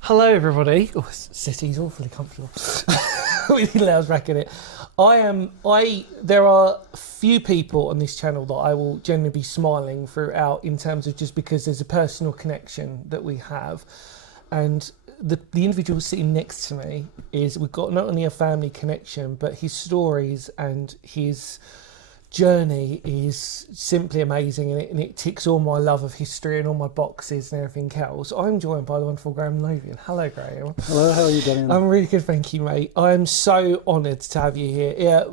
Hello, everybody. Oh, city's awfully comfortable. With the loud rack in it. There are few people on this channel that I will generally be smiling throughout in terms of just because there's a personal connection that we have. And the individual sitting next to me we've got not only a family connection, but his stories and his journey is simply amazing, and it ticks all my love of history and all my boxes and everything else. I'm joined by the wonderful Graeme Lothian. Hello, Graeme. Hello, how are you doing? I'm really good, thank you, mate. I'm so honoured to have you here. Yeah,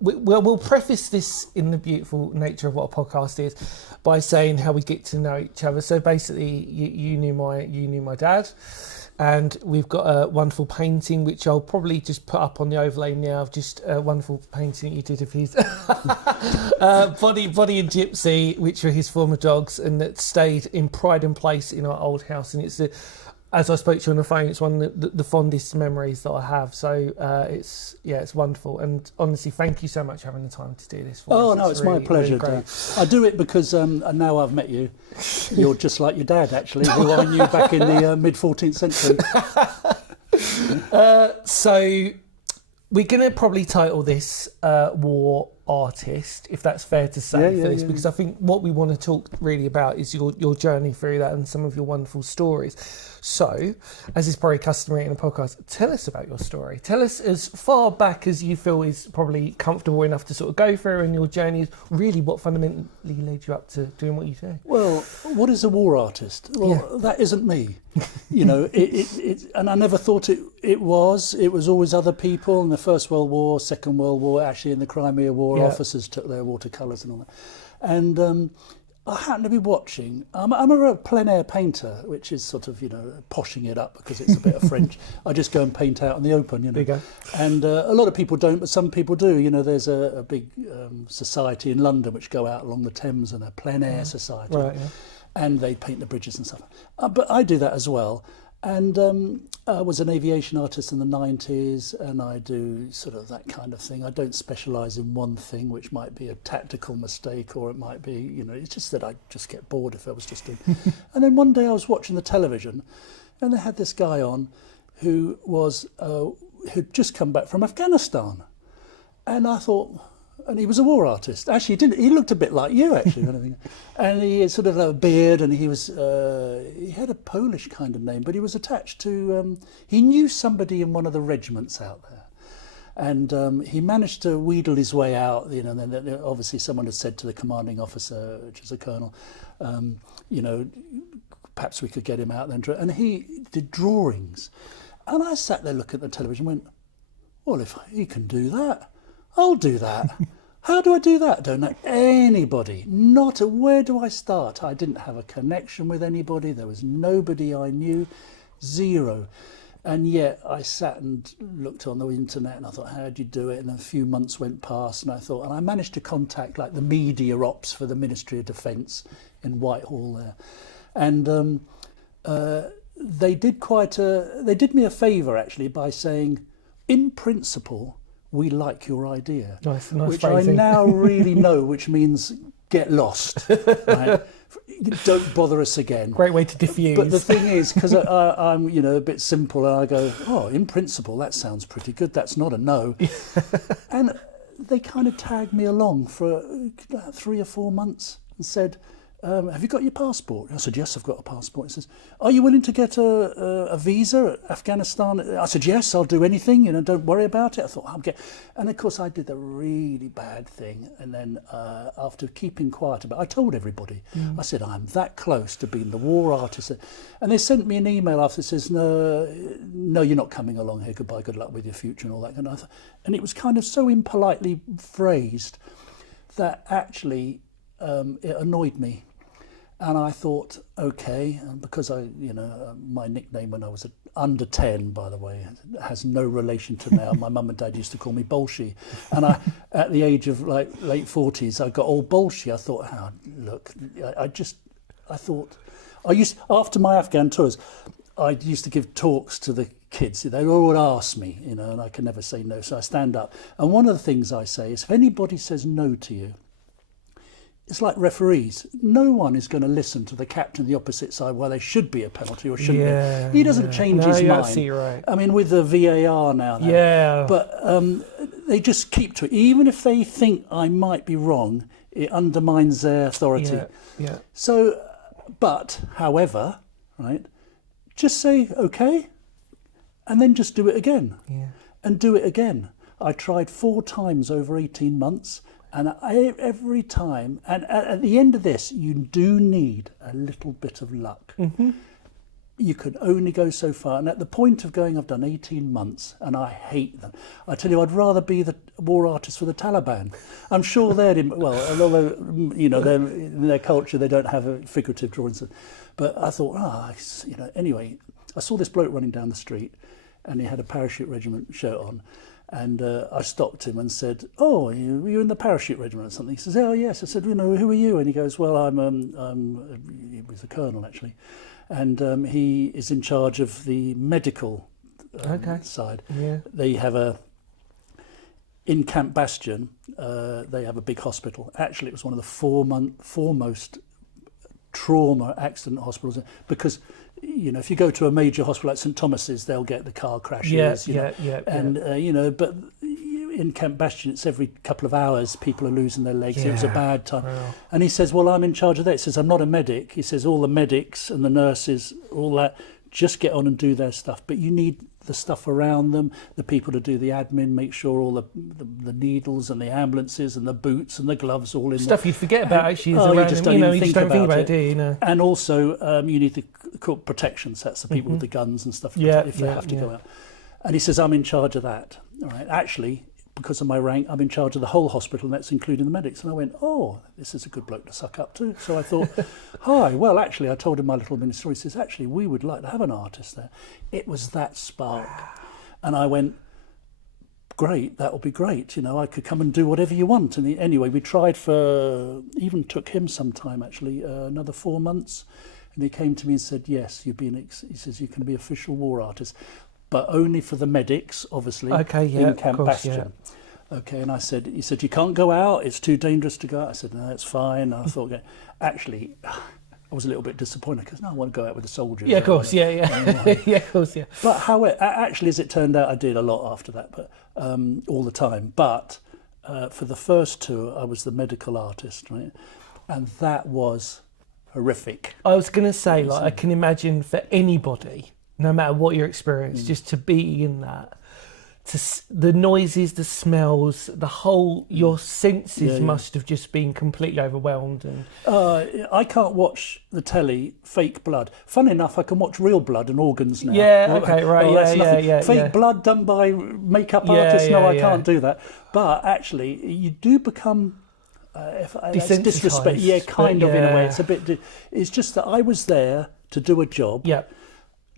we'll preface this in the beautiful nature of what a podcast is by saying how we get to know each other. So basically, you knew my dad. And we've got a wonderful painting, which I'll probably just put up on the overlay now, of just a wonderful painting you did of his Body and Gypsy, which were his former dogs, and that stayed in pride and place in our old house. And it's, as I spoke to you on the phone, it's one of the fondest memories that I have. So it's wonderful. And honestly, thank you so much for having the time to do this for us. Oh, no, it's really, my pleasure. Really I do it because now I've met you. You're just like your dad, actually, who I knew back in the mid-14th century. So we're going to probably title this War Artist, if that's fair to say, for this, because I think what we want to talk really about is your journey through that and some of your wonderful stories. So, as is probably customary in a podcast, tell us about your story. Tell us as far back as you feel is probably comfortable enough to sort of go through, and your journey is really what fundamentally led you up to doing what you do. Well, what is a war artist? Well, that isn't me. You know, and I never thought it was. It was always other people in the First World War, Second World War, actually in the Crimea War, officers took their watercolours and all that. And I happened to be watching. I'm a plein air painter, which is sort of, poshing it up because it's a bit of French. I just go and paint out in the open, There you go. And a lot of people don't, but some people do. You know, there's a big society in London which go out along the Thames, and a plein air society. Right, yeah. And they paint the bridges and stuff. But I do that as well. And I was an aviation artist in the 90s, and I do sort of that kind of thing. I don't specialise in one thing, which might be a tactical mistake, or it might be, it's just that I just get bored if I was just doing. And then one day I was watching the television, and they had this guy on who was who'd just come back from Afghanistan. And I thought, and he was a war artist. Actually, he looked a bit like you, actually. And he had sort of a beard, and he had a Polish kind of name, but he was attached to, he knew somebody in one of the regiments out there. And he managed to wheedle his way out, and then obviously someone had said to the commanding officer, which is a colonel, perhaps we could get him out then. And he did drawings. And I sat there looking at the television and went, well, if he can do that, I'll do that. How do I do that? I don't know anybody. Where do I start? I didn't have a connection with anybody. There was nobody I knew. Zero. And yet I sat and looked on the internet, and I thought, how do you do it? And a few months went past, and I managed to contact like the media ops for the Ministry of Defence in Whitehall there. And they did me a favour actually by saying, in principle, we like your idea, nice which phrasing. I now really know, which means get lost, right? Don't bother us again. Great way to diffuse. But the thing is, because I'm a bit simple, and I go, oh, in principle, that sounds pretty good. That's not a no. And they kind of tagged me along for 3 or 4 months and said, have you got your passport? I said, yes, I've got a passport. He says, are you willing to get a visa at Afghanistan? I said, yes, I'll do anything, don't worry about it. I thought, I'll get... And of course I did the really bad thing. And then after keeping quiet about it, I told everybody. I said, I'm that close to being the war artist. And they sent me an email after that says, no, you're not coming along here. Goodbye, good luck with your future and all that kind of stuff. And it was kind of so impolitely phrased that actually it annoyed me. And I thought, okay, because my nickname when I was under 10, by the way, has no relation to now. My mum and dad used to call me Bolshy. And at the age of like late 40s, I got old Bolshy. I thought, after my Afghan tours, I used to give talks to the kids. They all would ask me, and I could never say no. So I stand up. And one of the things I say is, if anybody says no to you, it's like referees. No one is going to listen to the captain of the opposite side why there should be a penalty or shouldn't be. He doesn't change his mind. Absolutely right. I mean, with the VAR now. But they just keep to it. Even if they think I might be wrong, it undermines their authority. Yeah. So, however, right, just say, okay, and then just do it again. Yeah. And do it again. I tried 4 times over 18 months. And every time, and at the end of this, you do need a little bit of luck. Mm-hmm. You can only go so far. And at the point of going, I've done 18 months, and I hate them. I tell you, I'd rather be the war artist for the Taliban. I'm sure although, in their culture, they don't have a figurative drawings. But I thought, anyway, I saw this bloke running down the street, and he had a parachute regiment shirt on. And I stopped him and said, "Oh, you're in the parachute regiment or something?" He says, "Oh, yes." I said, "Who are you?" And he goes, "Well, he was a colonel actually, and he is in charge of the medical side. Yeah. They have in Camp Bastion, they have a big hospital. Actually, it was one of the foremost trauma accident hospitals because." If you go to a major hospital like St Thomas's, they'll get the car crashes. But in Camp Bastion, it's every couple of hours people are losing their legs. It was a bad time. Wow. And he says, "Well, I'm in charge of that." He says, "I'm not a medic." He says, "All the medics and the nurses, all that, just get on and do their stuff. But you need the stuff around them, the people to do the admin, make sure all the needles and the ambulances and the boots and the gloves all in stuff there. You'd forget about actually is around you just don't even think about it, do you? And also you need the protections. That's the people with the guns and stuff if they have to go out. And he says, "I'm in charge of that." All right. Actually, because of my rank, I'm in charge of the whole hospital, and that's including the medics. And I went, "Oh, this is a good bloke to suck up to." So I thought, "Hi, well, actually," I told him my little mini story. He says, "Actually, we would like to have an artist there." It was that spark. And I went, "Great, that will be great. I could come and do whatever you want." And anyway, we tried even took him some time, actually, another 4 months. And he came to me and said, "Yes, he says, "You can be official war artist, but only for the medics, obviously, in Camp Bastion." Yeah. Okay, and he said, "You can't go out, it's too dangerous to go out." I said, "No, it's fine." And I thought, actually, I was a little bit disappointed because I want to go out with the soldiers. Yeah, of course, yeah. Yeah, of course, yeah. But however, actually, as it turned out, I did a lot after that, but all the time. But for the first tour, I was the medical artist, right? And that was horrific. I was going to say, I can imagine for anybody, no matter what your experience, just to be in that, the noises, the smells, the whole, your senses must have just been completely overwhelmed. And I can't watch the telly, fake blood. Funny enough, I can watch real blood and organs now. Yeah, okay, right, Fake blood done by makeup artists, no, I can't do that. But actually, you do become... that's disrespect, kind of in a way. It's a bit. It's just that I was there to do a job. Yeah.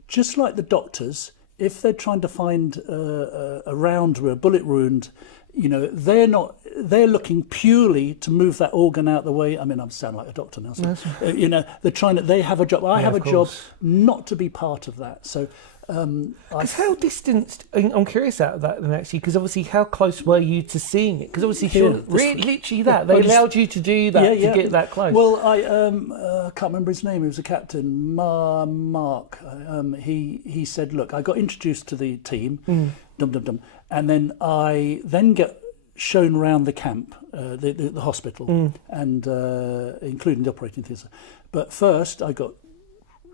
Just like the doctors, if they're trying to find a round or a bullet wound, they're looking purely to move that organ out the way. I mean, I sound like a doctor now. So, they have a job. I have a job not to be part of that. So. Because how distanced? I'm curious out of that then actually, because obviously how close were you to seeing it? Because obviously literally that they allowed you to do that to get that close. Well, I can't remember his name. He was a captain, Mark. He said, "Look, I got introduced to the team, and then I get shown around the camp, the hospital, and including the operating theatre. But first, I got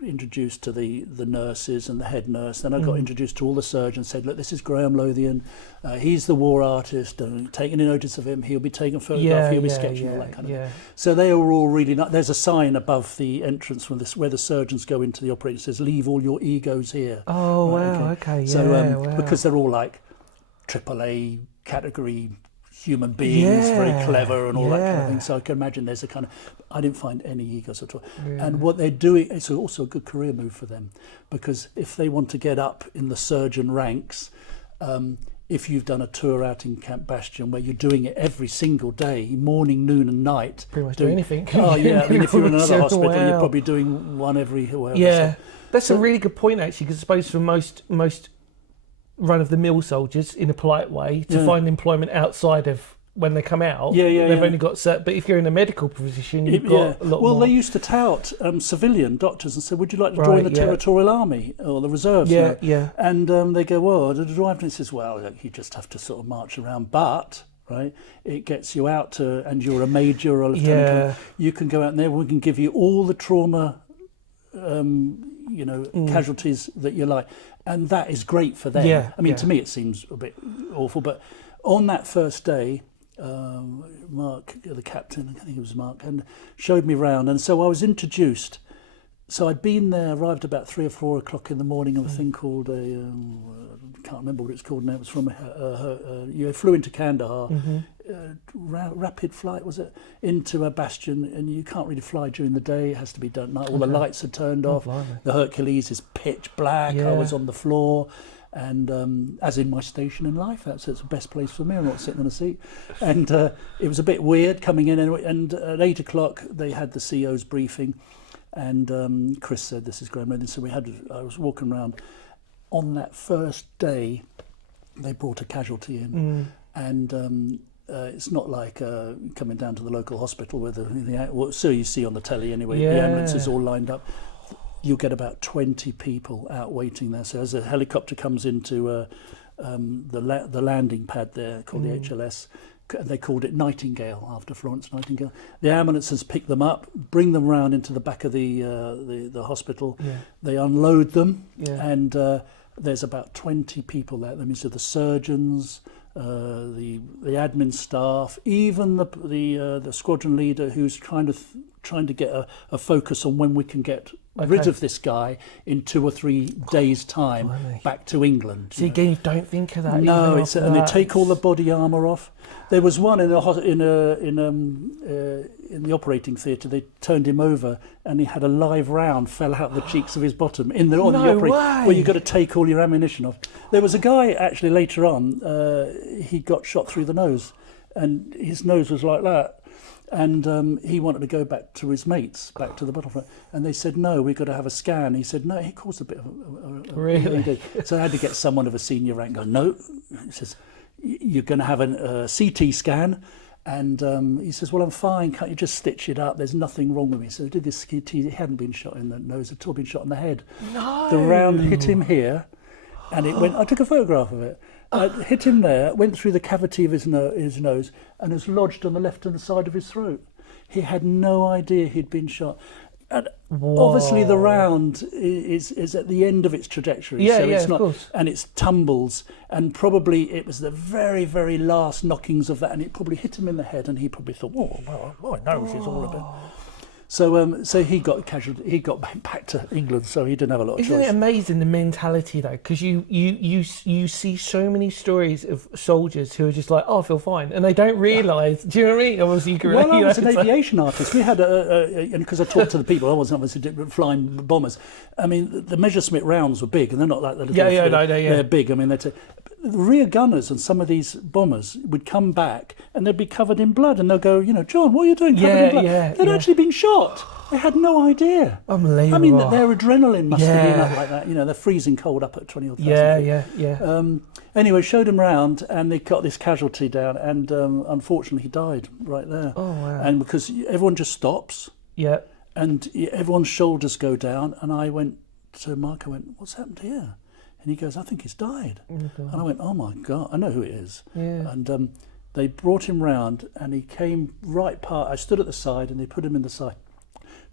introduced to the nurses and the head nurse. Then I got introduced to all the surgeons. Said, "Look, this is Graeme Lothian. He's the war artist. Don't take any notice of him. He'll be taking photographs. He'll be sketching all that kind of thing." So they were all really nice. There's a sign above the entrance where the surgeons go into the operating. It says, "Leave all your egos here." Oh, wow. Okay. So because they're all like AAA category human beings, very clever and all that kind of thing. So I can imagine there's a kind of, I didn't find any egos at all. Yeah. And what they're doing, it's also a good career move for them, because if they want to get up in the surgeon ranks, if you've done a tour out in Camp Bastion where you're doing it every single day, morning, noon and night. Pretty much do anything. Oh yeah, I mean if you're in another hospital, you're probably doing one every whoever. Yeah, that's a really good point actually, because I suppose for most run-of-the-mill soldiers, in a polite way, to find employment outside of when they come out. Yeah, They've only got certain, but if you're in a medical position, you've got a lot more. Well, they used to tout civilian doctors and say, "Would you like to join the Territorial Army or the reserves?" Yeah. And they go, "Well, do I have to?" He says, "Well, you just have to sort of march around, but." Right, it gets you out to, and you're a major or a lieutenant. You can go out there. We can give you all the trauma, casualties that you like, and that is great for them. Yeah, I mean, to me, it seems a bit awful, but on that first day, Mark, the captain, I think it was Mark, and showed me round, and so I was introduced. So I'd been there, arrived about 3 or 4 o'clock in the morning of a thing called I can't remember what it's called now. It was from you flew into Kandahar, rapid flight was it, into a bastion, and you can't really fly during the day. It has to be done at night. All the lights are turned off. The Hercules is pitch black. I was on the floor. And as in my station in life, it's the best place for me. I'm not sitting on a seat. And it was a bit weird coming in. And at 8 o'clock, they had the CO's briefing. And Chris said, "This is Graeme Lothian." So I was walking around. On that first day, they brought a casualty in. And it's not like coming down to the local hospital where so you see on the telly anyway, the ambulance is all lined up. You'll get about 20 people out waiting there. So as a helicopter comes into the landing pad there, called the HLS, they called it Nightingale after Florence Nightingale. The ambulances pick them up, bring them round into the back of the hospital. They unload them, and there's about 20 people there. That means the surgeons, the admin staff, even the squadron leader, who's trying to get a focus on when we can get rid of this guy in 2 or 3 days' time back to England. See, again, you don't think of that. No, and they take all the body armour off. There was one in the operating theatre. They turned him over, and he had a live round fell out the cheeks of his bottom on the operating, where you've got to take all your ammunition off. There was a guy actually later on. He got shot through the nose, and his nose was like that. And he wanted to go back to his mates, back to the battlefront. And they said, "No, we've got to have a scan." He said, "No," he caused a bit of a really? So I had to get someone of a senior rank go, "No." He says, "You're going to have a CT scan." And he says, "Well, I'm fine. Can't you just stitch it up? There's nothing wrong with me." So he did this CT. He hadn't been shot in the nose at all, been shot in the head. No. The round hit him here, and it went. I took a photograph of it. Hit him there, went through the cavity of his nose, and was lodged on the left-hand side of his throat. He had no idea he'd been shot. And obviously the round is at the end of its trajectory, so it's not, of course. And it tumbles, and probably it was the very, very last knockings of that, and it probably hit him in the head, and he probably thought, "Oh, well, my nose is all a bit." So he got casualty. He got back to England, so he didn't have a lot of choice. Isn't it amazing, the mentality though? Because you see so many stories of soldiers who are just like, "Oh, I feel fine," and they don't realise. Do you know what I mean? Obviously, you can relate. Well, I was an aviation artist. We had and because I talked to the people, I wasn't obviously flying bombers. I mean, the Messerschmitt rounds were big, and they're not like the little. They're big. I mean, the rear gunners on some of these bombers would come back and they'd be covered in blood, and they'll go, "John, what are you doing covered in blood?" They'd actually been shot. They had no idea. Unbelievable. I mean, their adrenaline must have been up like that. They're freezing cold up at 20 or 30 feet. Anyway, showed him round, and they got this casualty down, and unfortunately he died right there. Oh, wow. And because everyone just stops, and everyone's shoulders go down, and I went to Mark, I went, "What's happened here?" And he goes, "I think he's died." And I went, "Oh my God, I know who it is." And they brought him round, and he came right past. I stood at the side, and they put him in the side.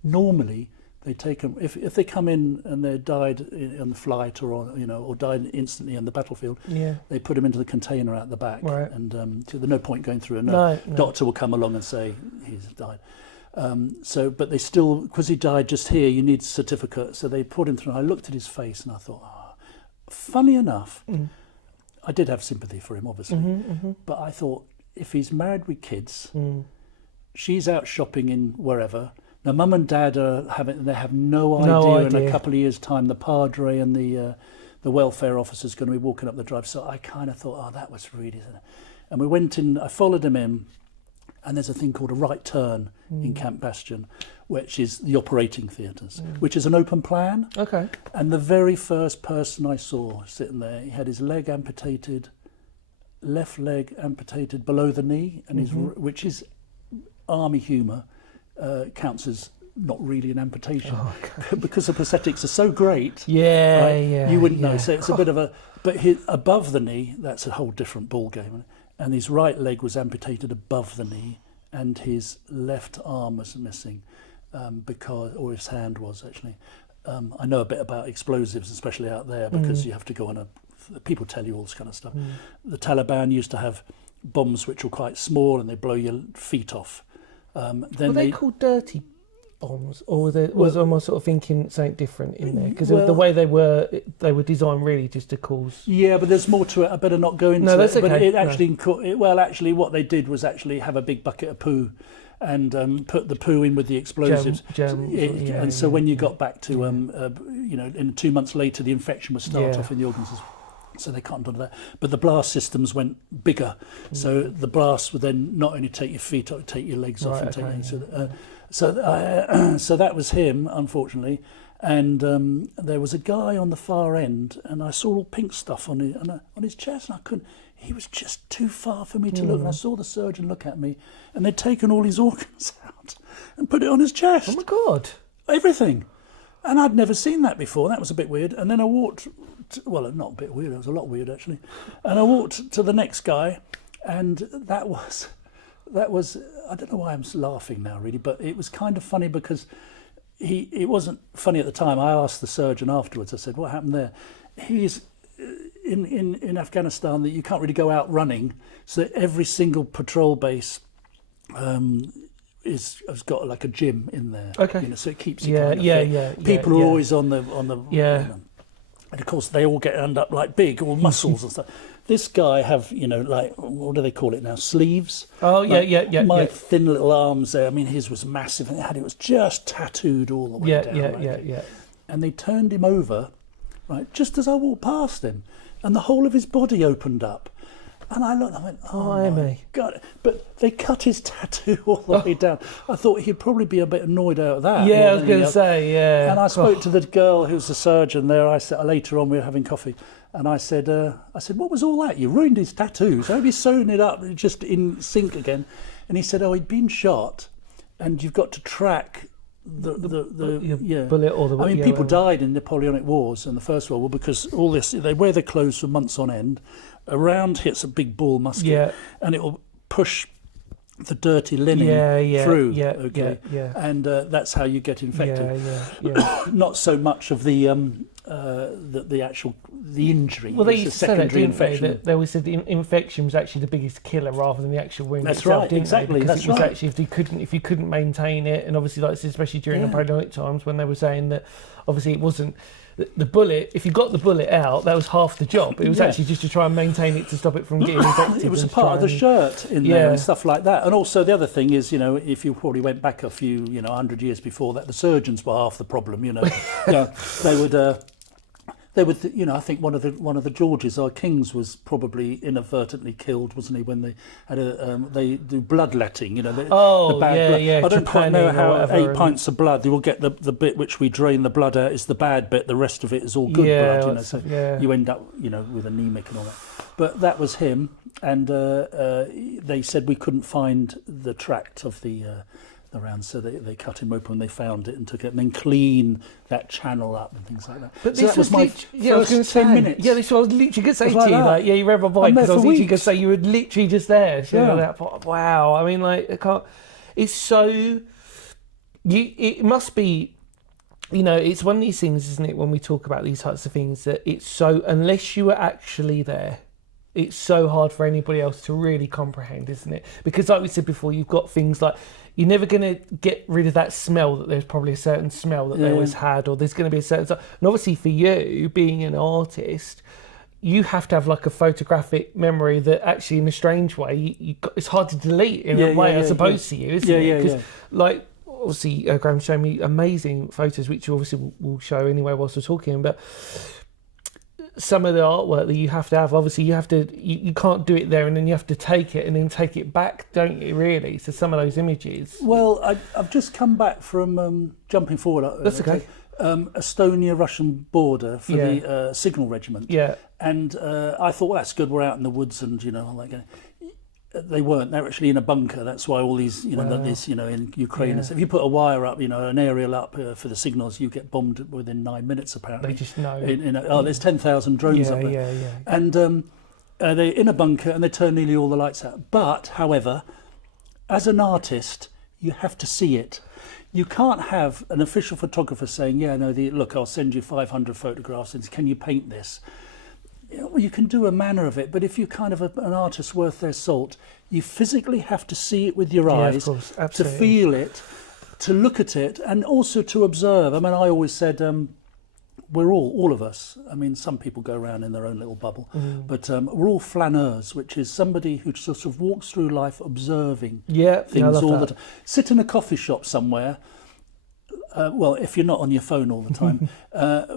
Normally, they take them if they come in and they died on the flight or died instantly on the battlefield. They put him into the container out the back, and so there's no point going through. No. Doctor will come along and say he's died. But they still, because he died just here, you need a certificate. So they put him through. I looked at his face, and I thought, funny enough, I did have sympathy for him, obviously, but I thought, if he's married with kids, she's out shopping in wherever. Now, Mum and Dad they have no idea. In a couple of years' time, the padre and the welfare officer's going to be walking up the drive. So I kind of thought, that was really. And we went in. I followed him in, and there's a thing called a right turn in Camp Bastion, which is the operating theatres, which is an open plan. Okay. And the very first person I saw sitting there, he had his leg amputated, left leg amputated below the knee, and which is army humour, counts as not really an amputation because the prosthetics are so great. You wouldn't know. So it's a bit of a. But above the knee, that's a whole different ball game. And his right leg was amputated above the knee, and his left arm was missing, or his hand was actually. I know a bit about explosives, especially out there, because you have to go on people tell you all this kind of stuff. The Taliban used to have bombs which were quite small, and they blow your feet off. Were they called dirty bombs, or was I almost sort of thinking something different in there? Because the way they were designed really just to cause. Yeah, but there's more to it. I better not go into that's it. Okay. But it actually, actually, what they did was actually have a big bucket of poo, and put the poo in with the explosives. Germs, so when you got back to, in 2 months later, the infection would start off in the organs. So they can't do that. But the blast systems went bigger. So the blast would then not only take your feet off, take your legs off, and so that was him, unfortunately. And there was a guy on the far end, and I saw all pink stuff on his chest, and I couldn't. He was just too far for me to look. And I saw the surgeon look at me, and they'd taken all his organs out and put it on his chest. Oh my God! Everything. And I'd never seen that before. That was a bit weird. And then I walked. Not a bit weird. It was a lot weird actually. And I walked to the next guy, and that was. I don't know why I'm laughing now, really, but it was kind of funny because it wasn't funny at the time. I asked the surgeon afterwards. I said, "What happened there?" He's in Afghanistan that you can't really go out running, so every single patrol base has got like a gym in there. Okay. So it keeps you kind of fit. People are always on the and of course they all end up like big, all muscles and stuff. This guy have, like, what do they call it now? Sleeves? Oh, My thin little arms there. I mean, his was massive, and it was just tattooed all the way down. And they turned him over, right, just as I walked past him, and the whole of his body opened up. And I looked, I went, oh my God. But they cut his tattoo all the way down. I thought he'd probably be a bit annoyed out of that. Yeah, I was going to say, yeah. And I spoke to the girl who's the surgeon there. I said, later on we were having coffee. And I said, what was all that? You ruined his tattoos. I hope he's sewn it up just in sync again. And he said, he'd been shot, and you've got to track the bullet or the. I mean, people died in Napoleonic Wars and the First World War because all this. They wear their clothes for months on end. Around hits a big ball musket, and it will push the dirty linen through. And that's how you get infected. Not so much of the actual injury. Well, they used to say that, didn't they? They always said the infection was actually the biggest killer rather than the actual wound itself. That's right, didn't exactly. They? That's it was right. Actually, if you couldn't maintain it, and obviously, like especially during Napoleonic times, when they were saying that, obviously, it wasn't. The bullet, if you got the bullet out, that was half the job. It was actually just to try and maintain it to stop it from getting infected. It was a part of the shirt in there and stuff like that. And also the other thing is, if you probably went back a few, 100 years before that, the surgeons were half the problem. They would, I think one of the Georges, our kings, was probably inadvertently killed, wasn't he? When they had they do bloodletting, the bad blood. I don't quite know how 8 pints of blood. You will get the bit which we drain the blood out is the bad bit. The rest of it is all good blood. So you end up, with anemic and all that. But that was him, and they said we couldn't find the tract of the round, so they cut him open. They found it and took it, and then clean that channel up and things like that. But so this that was my first 10 minutes. Yeah, this was literally going to say to you, you read my mind because I was literally going to say you were literally just there. Wow, I mean, like, I can't. It's so. It must be. It's one of these things, isn't it? When we talk about these types of things, that it's so unless you were actually there. It's so hard for anybody else to really comprehend, isn't it? Because like we said before, you've got things like you're never going to get rid of that smell, that there's probably a certain smell that they always had, or there's going to be a certain... And obviously for you, being an artist, you have to have like a photographic memory that actually in a strange way, it's hard to delete in a way, I suppose, to you, isn't it? Because like, obviously, Graeme showed me amazing photos, which you obviously will show anyway whilst we're talking, but... Some of the artwork that you have to have, obviously you can't do it there, and then you have to take it and then take it back, don't you, really? So some of those images. Well, I've just come back from jumping forward. That's okay. Estonia-Russian border for the signal regiment. Yeah. And I thought, well, that's good. We're out in the woods, and all that. They weren't. They're actually in a bunker. That's why all these, in Ukraine. If you put a wire up, an aerial up for the signals, you get bombed within 9 minutes. Apparently, They just know. There's 10,000 drones up there. Yeah. And they're in a bunker, and they turn nearly all the lights out. But, however, as an artist, you have to see it. You can't have an official photographer saying, look, I'll send you 500 photographs, and can you paint this? Well, you can do a manner of it, but if you're kind of an artist worth their salt, you physically have to see it with your eyes, of course, to feel it, to look at it, and also to observe. I mean, I always said, we're all of us. I mean, some people go around in their own little bubble, but we're all flaneurs, which is somebody who sort of walks through life observing things all the time. Sit in a coffee shop somewhere. Well, if you're not on your phone all the time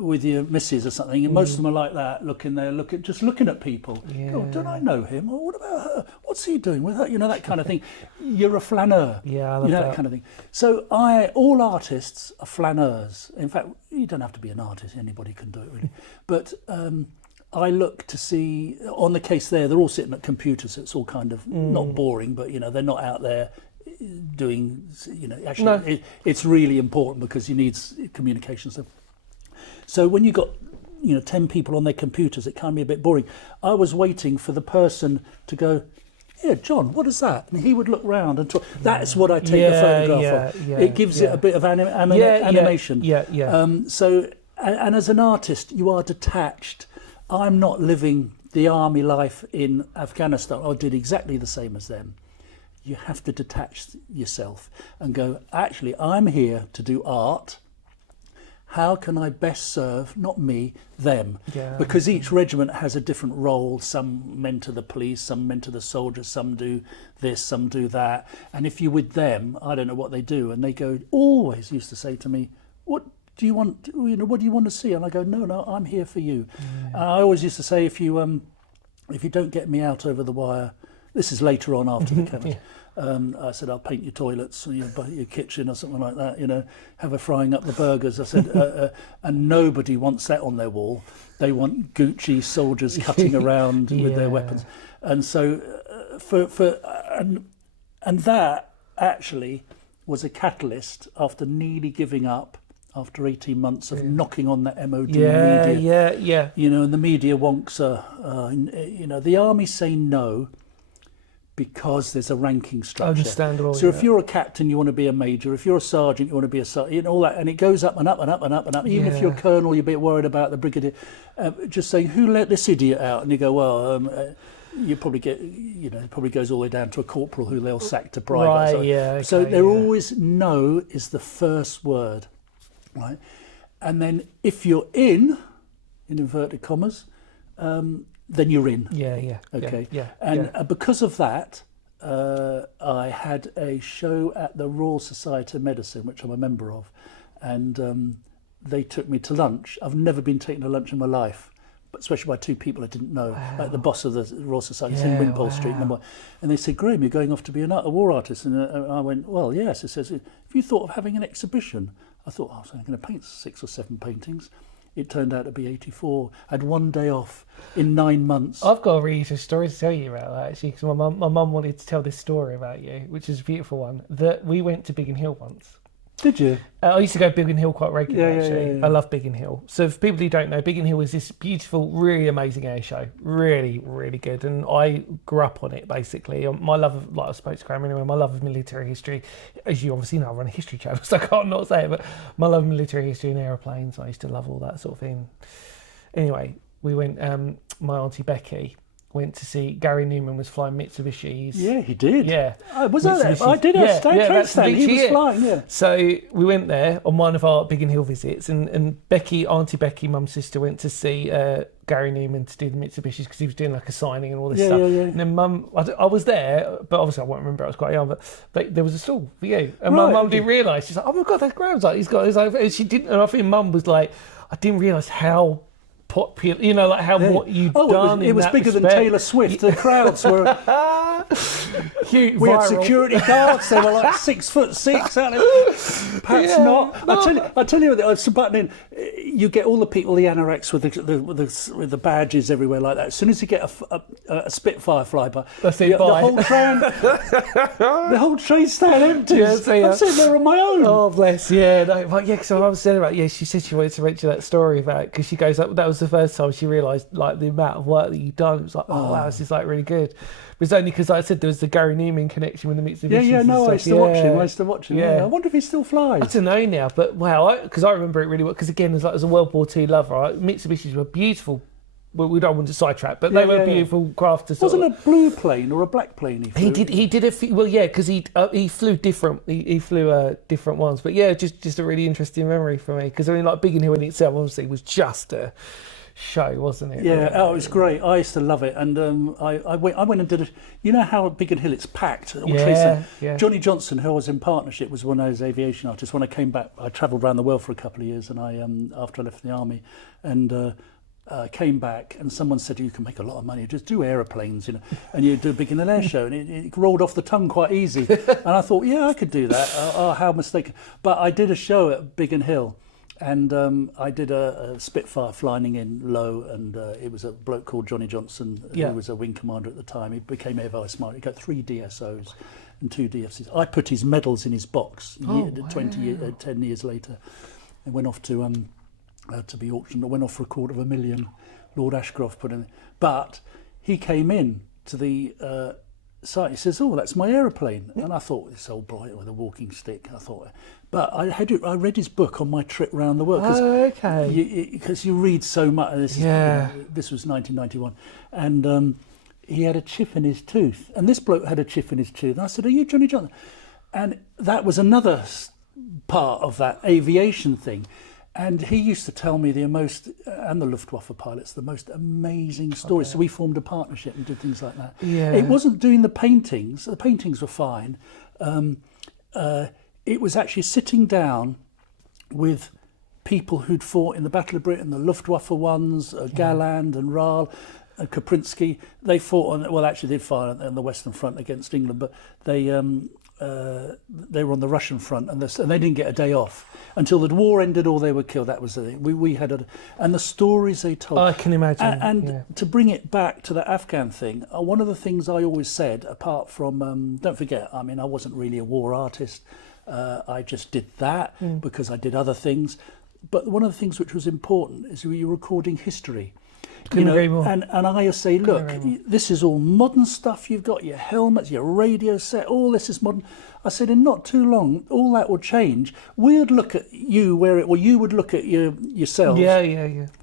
with your missus or something, and most of them are like that, looking at people. Oh, don't I know him? Or what about her? What's he doing with her? That kind of thing. You're a flaneur. Yeah, I love that kind of thing. So all artists are flaneurs. In fact, you don't have to be an artist. Anybody can do it, really. But I look to see, on the case there, they're all sitting at computers, so it's all kind of not boring, but, they're not out there doing, actually it's really important because you need communication stuff. So when you got 10 people on their computers, it can be a bit boring. I was waiting for the person to go, John, what is that? And he would look round and talk. That's what I take the photograph of. It gives it a bit of animation. So as an artist, you are detached. I'm not living the army life in Afghanistan. I did exactly the same as them. You have to detach yourself and go, actually, I'm here to do art. How can I best serve, not me, them? Because each regiment has a different role. Some mentor the police, some mentor the soldiers, some do this, some do that. And if you're with them, I don't know what they do. And they always used to say to me, what do you want, what do you want to see? And I go, no, I'm here for you. I always used to say, if you don't get me out over the wire, this is later on after the chemist. I said, I'll paint your toilets or your kitchen or something like that, have a frying up the burgers. I said, and nobody wants that on their wall. They want Gucci soldiers cutting around with their weapons. And so and that actually was a catalyst after nearly giving up after 18 months of knocking on that MOD media. And the media wonks are, the army say no, because there's a ranking structure. Understandable. So if you're a captain, you want to be a major. If you're a sergeant, you want to be a sergeant. All that, and it goes up and up and up and up and up. Even if you're a colonel, you're a bit worried about the brigadier. Just saying, who let this idiot out? And you go, well, you probably get, it probably goes all the way down to a corporal who they'll sack to private. Right. So they're always no is the first word, right? And then if you're in inverted commas, then you're in. Okay. And because of that, I had a show at the Royal Society of Medicine, which I'm a member of, and they took me to lunch. I've never been taken to lunch in my life, but especially by two people I didn't know. Wow. Like the boss of the Royal Society, in Wimpole Street, number 1. And they said, Graeme, you're going off to be a war artist. And I went, well, yes. It says, have you thought of having an exhibition? I thought, so I'm going to paint 6 or 7 paintings. It turned out to be 84. I had 1 day off in 9 months. I've got a really interesting story to tell you about that, actually, because my mum wanted to tell this story about you, which is a beautiful one. That we went to Biggin Hill once. Did you? I used to go to Biggin Hill quite regularly, actually. Yeah. I love Biggin Hill. So for people who don't know, Biggin Hill is this beautiful, really amazing air show. Really, really good. And I grew up on it, basically. My love of, like I spoke to Graeme anyway, my love of military history, as you obviously know, I run a history channel, so I can't not say it, but my love of military history and aeroplanes, I used to love all that sort of thing. Anyway, we went, my auntie Becky went to see Gary Newman was flying Mitsubishis. Yeah, he did. Yeah. Was that there? I did a trade stand. He was flying, So we went there on one of our Biggin Hill visits, and Becky, Auntie Becky, mum's sister, went to see Gary Newman to do the Mitsubishis because he was doing like a signing and all this stuff. And then mum, I was there, but obviously I won't remember, I was quite young, but there was a stall for you. And my mum didn't realise. She's like, oh my God, that's Graham's, like, he's got his own. And she didn't, and I think mum was like, I didn't realise how popular, like how what you'd done. It was bigger than Taylor Swift. The crowds were cute, we had viral. security guards. They were like 6'6". Out there. Perhaps Yeah, not. no. I tell you, it's buttoning. You get all the people, the anoraks with the badges everywhere like that. As soon as you get a Spitfire flyby, That's it, the bye. whole train stand empty. Yeah, so, yeah. I'm sitting there on my own. Oh bless, yeah, no, but yeah. Because I was saying about, she said she wanted to mention that story about, because she goes, that was the first time she realised like the amount of work that you've done. It was like, oh wow, this is like really good. But it's only because, like I said, there was the Gary Newman connection with the Mitsubishi. I used to watch him. Yeah. I wonder if he still flies. I don't know now, but wow, because I remember it really well. Because again, as a World War II lover, Mitsubishis were beautiful. Well, we don't want to sidetrack, but they were beautiful craft to sort Wasn't a blue plane or a black plane he flew? He did a few, well, yeah, because he flew different. He flew different ones, but yeah, just a really interesting memory for me. Because I mean, like Biggin Hill in itself, obviously, was just a show, wasn't it? Yeah, it was great. I used to love it, and I went and did it. You know how at Biggin Hill it's packed. Yeah. Johnny Johnson, who I was in partnership, was one of those aviation artists. When I came back, I travelled around the world for a couple of years, and I after I left the army, and came back, and someone said, you can make a lot of money, just do aeroplanes, and you do a Biggin Hill air show, and it rolled off the tongue quite easy. And I thought, yeah, I could do that. How mistaken. But I did a show at Biggin Hill, and I did a Spitfire flying in low, and it was a bloke called Johnny Johnson, who was a wing commander at the time. He became Air Vice Marshal. He got 3 DSOs and 2 DFCs. I put his medals in his box 10 years later, and went off to be auctioned. I went off for $250,000. Lord Ashcroft put in, but he came in to the site. He says, "Oh, that's my aeroplane," and I thought, this old boy with a walking stick. I thought, but I read his book on my trip around the world. Because you read so much. This was 1991, and he had a chip in his tooth, and this bloke had a chip in his tooth. And I said, "Are you Johnny Johnson?" And that was another part of that aviation thing. And he used to tell me and the Luftwaffe pilots, the most amazing stories. Okay. So we formed a partnership and did things like that. Yeah. It wasn't doing the paintings. The paintings were fine. It was actually sitting down with people who'd fought in the Battle of Britain, the Luftwaffe ones, Galland and Rahl, Kaprinsky. They fought they'd fight on the Western Front against England, but they were on the Russian front, and they didn't get a day off until the war ended or they were killed. That was the thing. We had and the stories they told. I can imagine. And to bring it back to the Afghan thing, one of the things I always said, apart from, don't forget, I mean, I wasn't really a war artist. I just did that because I did other things. But one of the things which was important is you're recording history. And I say, look, this is all modern stuff. You've got your helmets, your radio set, all this is modern. I said, in not too long, all that will change. We'd look at you you would look at yourselves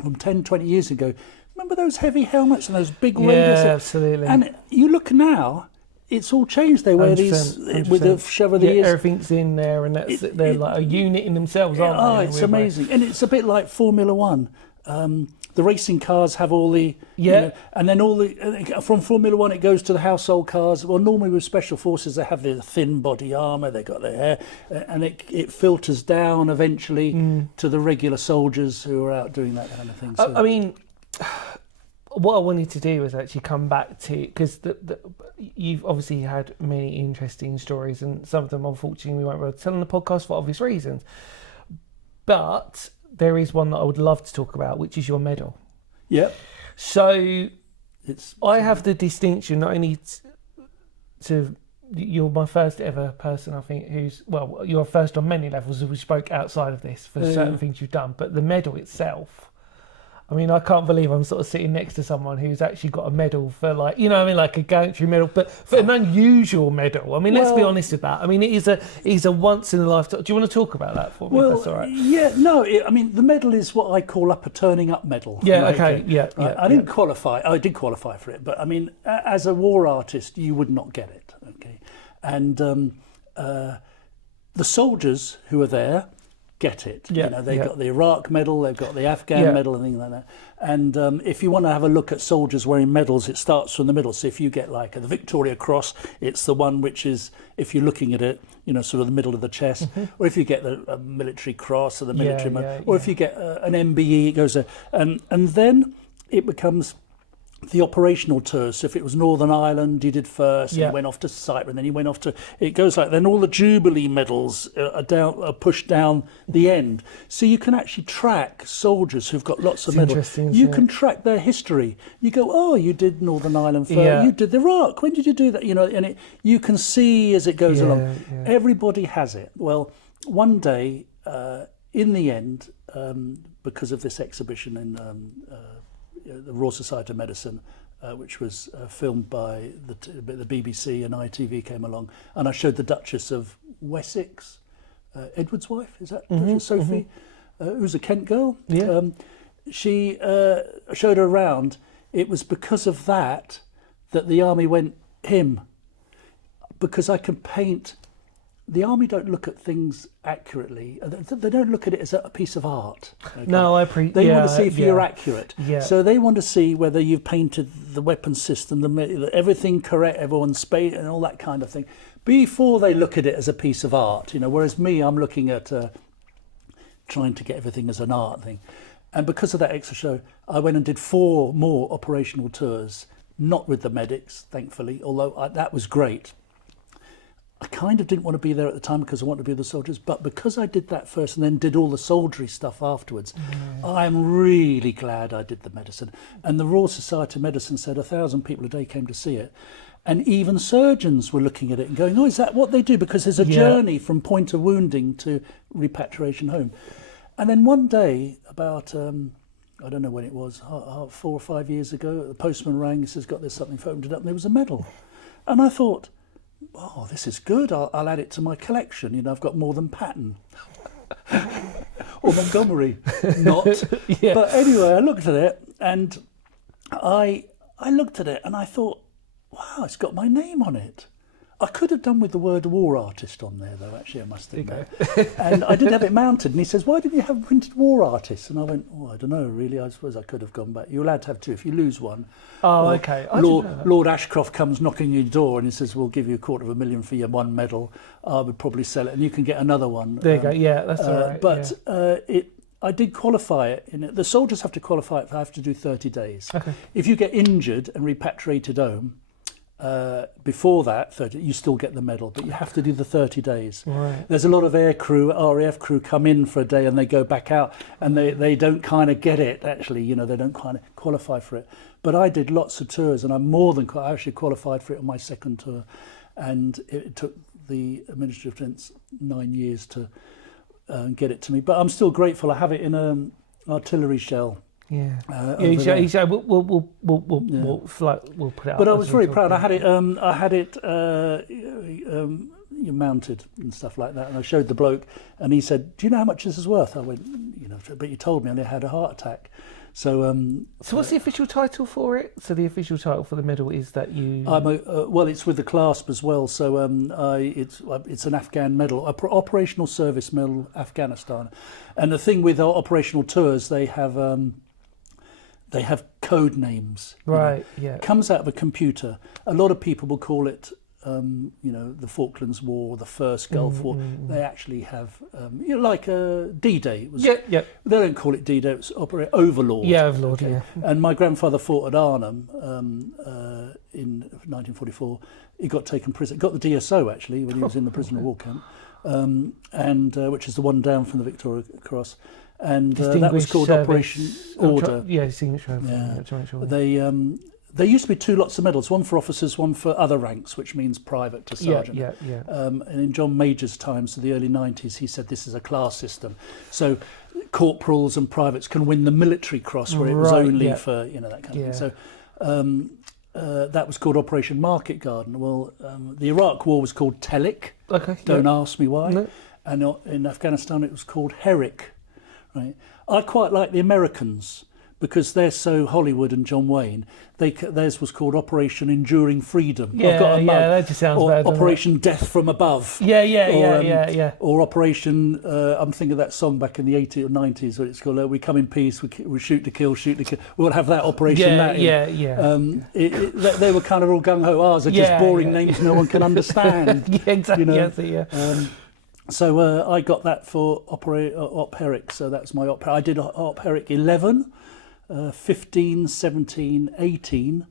from 10, 20 years ago. Remember those heavy helmets and those big radio sets? Absolutely. And you look now, it's all changed. They wear 100%. With the shove of the ears. Everything's in there, and they're like a unit in themselves, aren't they? It's amazing. And it's a bit like Formula One. The racing cars have all the and then from Formula One it goes to the household cars. Well, normally with special forces they have the thin body armour, they got their hair, and it filters down eventually to the regular soldiers who are out doing that kind of thing. So. I mean, what I wanted to do was actually come back to, because you've obviously had many interesting stories, and some of them unfortunately we won't be able to tell on the podcast for obvious reasons, but there is one that I would love to talk about, which is your medal. Yeah. So I have the distinction not only you're my first ever person, I think, you're first on many levels, as we spoke outside of this, for certain things you've done, but the medal itself, I mean, I can't believe I'm sort of sitting next to someone who's actually got a medal for, like, you know what I mean, like a gallantry medal, but for an unusual medal. I mean, let's be honest with that. I mean, it is a once in a lifetime. Do you want to talk about that for me? If that's all right. Yeah, no, I mean, the medal is what I call a turning up medal. Yeah, okay, yeah. I didn't qualify. I did qualify for it, but I mean, as a war artist, you would not get it, okay? And the soldiers who are there get it. They've got the Iraq medal, they've got the Afghan medal and things like that. And if you want to have a look at soldiers wearing medals, it starts from the middle. So if you get like the Victoria Cross, it's the one which is, if you're looking at it, sort of the middle of the chest. Or if you get the military cross or the military medal, or if you get an MBE, it goes there. And then it becomes the operational tours. So if it was Northern Ireland, you did first, and Yeah. you went off to Cyprus, and then you went off to. It goes like then all the Jubilee medals are pushed down the end, so you can actually track soldiers who've got lots of medals. interesting, You isn't can it? track their history. You go, oh, you did Northern Ireland first. Yeah. You did Iraq. When did you do that? You know, and you can see as it goes Yeah, along. yeah. Everybody has it. Well, one day, in the end, because of this exhibition in the Royal Society of Medicine, which was filmed by the BBC, and ITV came along, and I showed the Duchess of Wessex, Edward's wife, is that Duchess Sophie, who's a Kent girl. Yeah. She showed her around. It was because of that the army went him, because I can paint. The army don't look at things accurately. They don't look at it as a piece of art. Okay? No, I They want to see if you're accurate. Yeah. So they want to see whether you've painted the weapon system, everything correct, everyone's space, and all that kind of thing, before they look at it as a piece of art. You know, whereas me, I'm looking at trying to get everything as an art thing. And because of that extra show, I went and did 4 more operational tours, not with the medics, thankfully, although that was great. I kind of didn't want to be there at the time because I wanted to be with the soldiers, but because I did that first and then did all the soldiery stuff afterwards, I'm really glad I did the medicine. And the Royal Society of Medicine said 1,000 people a day came to see it. And even surgeons were looking at it and going, oh, is that what they do? Because there's a journey from point of wounding to repatriation home. And then one day, about, I don't know when it was, 4 or 5 years ago, the postman rang and says, got this something, opened it up, and there was a medal. And I thought, oh, this is good. I'll add it to my collection. You know, I've got more than Patton or Montgomery. Not. Yeah. But anyway, I looked at it and I looked at it and I thought, wow, it's got my name on it. I could have done with the word war artist on there, though, actually, I must admit. And I did have it mounted. And he says, why didn't you have printed war artist? And I went, oh, I don't know, really. I suppose I could have gone back. You're allowed to have 2 if you lose one. Oh, Or okay. I didn't know that. Lord Ashcroft comes knocking on your door and he says, we'll give you $250,000 for your one medal. I would probably sell it and you can get another one. There you go. Yeah, that's all right. But I did qualify it. The soldiers have to qualify it. I have to do 30 days. Okay. If you get injured and repatriated home, before that 30, you still get the medal, but you have to do the 30 days. Right. There's a lot of air crew, RAF crew come in for a day and they go back out and they don't kind of get it, actually, you know, they don't kind of qualify for it. But I did lots of tours and I actually qualified for it on my second tour, and it took the Ministry of Defence 9 years to get it to me. But I'm still grateful. I have it in an artillery shell. Yeah. Over there. We'll put it up. But I as was we very talk. proud. I had it mounted and stuff like that. And I showed the bloke, and he said, "Do you know how much this is worth?" I went, "You know, but you told me I had a heart attack." So, So what's the official title for it? So the official title for the medal is that you. well, it's with the clasp as well. So it's an Afghan medal, operational service medal, Afghanistan. And the thing with our operational tours, they have code names. you know. Right. Yeah. It comes out of a computer. A lot of people will call it, the Falklands War, the First Gulf War. They actually have, like D-Day. It was, Yeah. Yeah. They don't call it D-Day. It's Overlord. Yeah. Overlord. Yeah. And my grandfather fought at Arnhem in 1944. He got taken prisoner. Got the DSO actually when he was in the prisoner of war camp, which is the one down from the Victoria Cross. And that was called Operation Order. Distinguished Service. Yeah. To make sure. There used to be 2 lots of medals, one for officers, one for other ranks, which means private to sergeant. Yeah. And in John Major's times, so the early 90s, he said this is a class system. So corporals and privates can win the military cross, where it was only for that kind of thing. So that was called Operation Market Garden. Well, the Iraq War was called Telik. Okay. Don't ask me why. No. And in Afghanistan, it was called Herrick. Right. I quite like the Americans because they're so Hollywood and John Wayne. Theirs was called Operation Enduring Freedom. I've got a mug. That just sounds or bad. doesn't it? Operation Death from Above. Yeah. Or Operation, I'm thinking of that song back in the 80s or 90s where it's called We Come in Peace, we shoot to kill, shoot to kill. We'll have that Operation. They were kind of all gung-ho. Ours are just boring names no one can understand. Yeah, exactly. So I got that for Op Herrick, so that's my Op. I did Op Herrick 11, 15, 17, 18,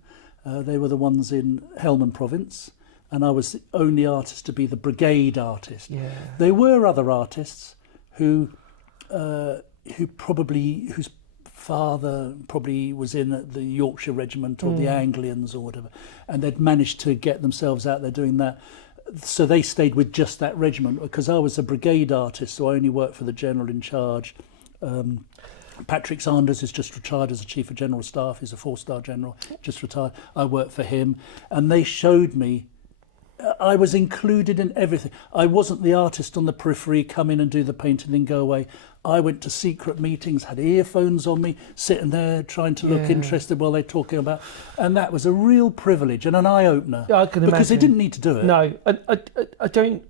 they were the ones in Helmand province, and I was the only artist to be the brigade artist. Yeah. There were other artists whose father probably was in the Yorkshire Regiment or the Anglians or whatever, and they'd managed to get themselves out there doing that. So they stayed with just that regiment, because I was a brigade artist, so I only worked for the general in charge. Patrick Sanders is just retired as a Chief of General Staff. He's a 4-star general, just retired. I worked for him, and they showed me I was included in everything. I wasn't the artist on the periphery, come in and do the painting and go away. I went to secret meetings, had earphones on me, sitting there trying to look interested while they're talking about, and that was a real privilege and an eye-opener. I can because imagine. they didn't need to do it. No, I don't.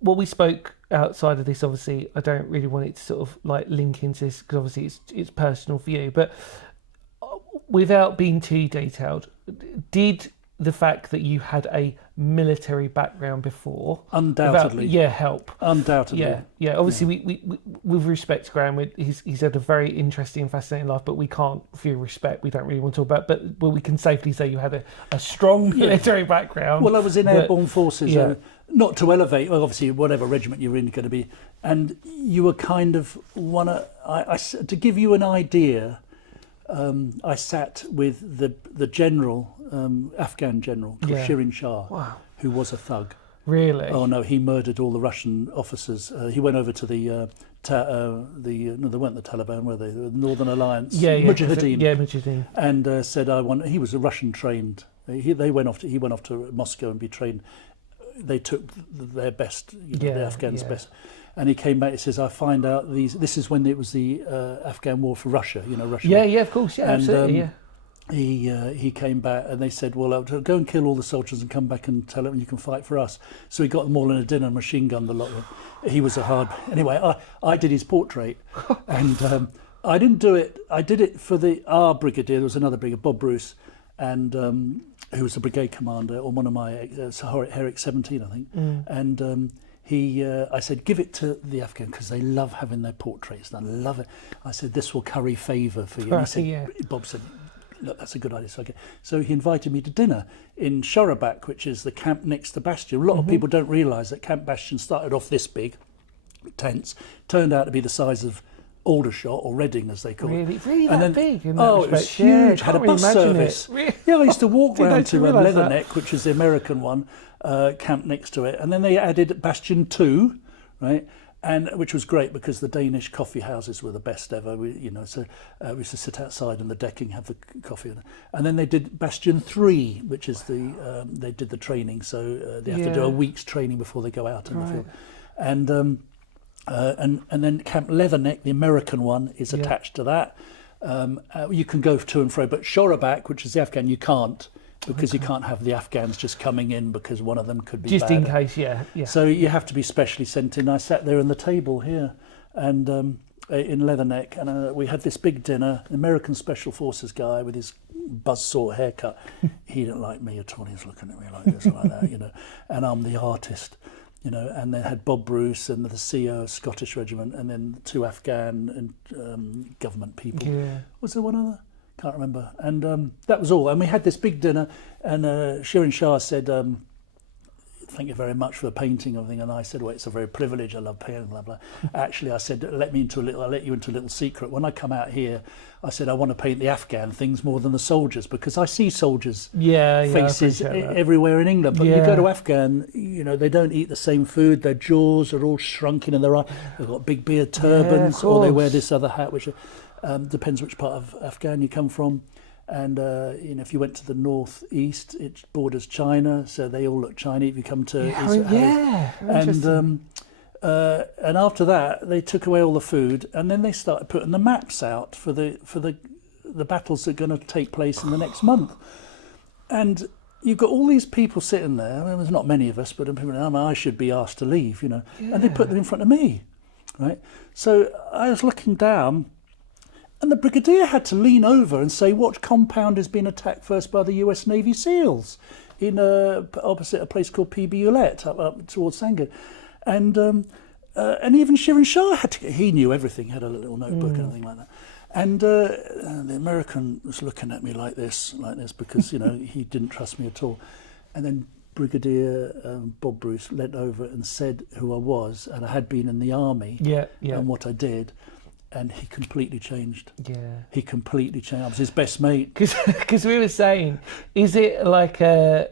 Well, we spoke outside of this. Obviously, I don't really want it to sort of like link into this, because obviously it's personal for you. But without being too detailed, did the fact that you had a military background before Undoubtedly. help? Undoubtedly. Yeah. Obviously, we with respect to Graeme, he's had a very interesting and fascinating life, but we can't, for respect, we don't really want to talk about. But we can safely say you had a strong military background. Well, I was in airborne forces. Yeah. Not to elevate, well, obviously, whatever regiment you're in, going to be, and you were kind of to give you an idea. I sat with the general, Afghan general, called Shirin Shah, who was a thug. Really? Oh no, he murdered all the Russian officers. He went over to they weren't the Taliban, were they? The Northern Alliance, Mujahideen. Yeah, Mujahideen. And said, he was a Russian trained. He went off to Moscow and be trained. They took their best, the Afghans' best. And he came back. He says, "I find out these." This is when it was the Afghan war for Russia. Russia. Yeah, of course, and, absolutely. He came back, and they said, "Well, go and kill all the soldiers and come back and tell them you can fight for us." So he got them all in a dinner, machine gunned a lot of them. He was a hard. Anyway, I did his portrait, and I didn't do it. I did it for our brigadier. There was another brigadier, Bob Bruce, and who was the brigade commander on one of my Herrick 17, I think, and. I said, give it to the Afghan, because they love having their portraits. And I love it. I said, this will curry favour for you. And he said, Bob said, look, that's a good idea. So he invited me to dinner in Shorabak, which is the camp next to Bastion. A lot of people don't realise that Camp Bastion started off this big, tents, turned out to be the size of Aldershot, or Reading as they call it. Really and that big? In that it was respect? huge. Yeah, had a bus service. Yeah, I used to walk round to Leatherneck, which is the American one, camp next to it, and then they added Bastion 2, right? And which was great, because the Danish coffee houses were the best ever. We used to sit outside on the decking, have the coffee, and then they did Bastion 3, which is they did the training, so they have to do a week's training before they go out in the field, and then Camp Leatherneck, the American one, is attached to that. You can go to and fro, but Shorabak, which is the Afghan, you can't, because you can't have the Afghans just coming in, because one of them could be just bad. in case. Yeah. So you have to be specially sent in. I sat there on the table here, and in Leatherneck, and we had this big dinner. An American Special Forces guy with his buzzsaw haircut. He didn't like me at all. He was looking at me like this, like that, and I'm the artist. And they had Bob Bruce and the CEO, Scottish Regiment, and then 2 Afghan and government people. Yeah. Was there one other? Can't remember. And that was all. And we had this big dinner, and Shirin Shah said, thank you very much for the painting and everything. And I said, well, it's a very privilege. I love painting, blah, blah. Actually, I said, I'll let you into a little secret. When I come out here, I said, I want to paint the Afghan things more than the soldiers, because I see soldiers' faces everywhere in England. But you go to Afghan, they don't eat the same food. Their jaws are all shrunken in their eye. They've got big beard turbans, or they wear this other hat, which depends which part of Afghan you come from. And if you went to the northeast, it borders China, so they all look Chinese. If you come to and after that, they took away all the food, and then they started putting the maps out for the battles that are going to take place in the next month. And you've got all these people sitting there. I mean, there's not many of us, but I should be asked to leave, and they put them in front of me, right? So I was looking down. And the brigadier had to lean over and say, what compound has been attacked first by the US Navy SEALs in opposite a place called PB Ulet up towards Sangin. And even Shirin Shah he knew everything, had a little notebook and everything like that. And the American was looking at me like this, because, he didn't trust me at all. And then Brigadier Bob Bruce leant over and said who I was, and I had been in the army, and what I did. And he completely changed. Yeah. He completely changed. I was his best mate. Because we were saying, is it like a...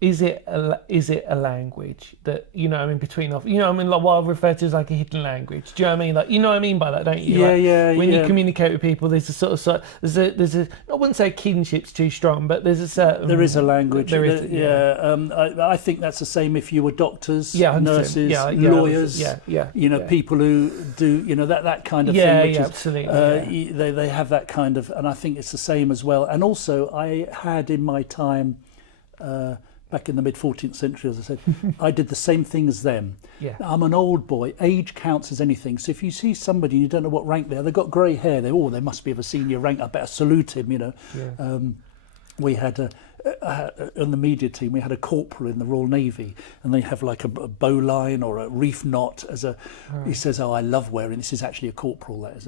Is it a language that, between like what I refer to as like a hidden language? Do you know what I mean? Like, you know what I mean by that, don't you? When you communicate with people, there's a sort of there's a I wouldn't say kinship's too strong, but there's a certain... There is a language. I think that's the same if you were doctors, nurses, lawyers. People who do that kind of thing. Absolutely. They have that kind of, and I think it's the same as well. And also, I had in my time. Back in the mid-14th century, as I said, I did the same thing as them. Yeah. I'm an old boy. Age counts as anything. So if you see somebody and you don't know what rank they are, they've got grey hair, they must be of a senior rank, I better salute him, Yeah. We had on the media team, we had a corporal in the Royal Navy, and they have like a bowline or a reef knot as a... Right. He says, I love wearing... This is actually a corporal, that is.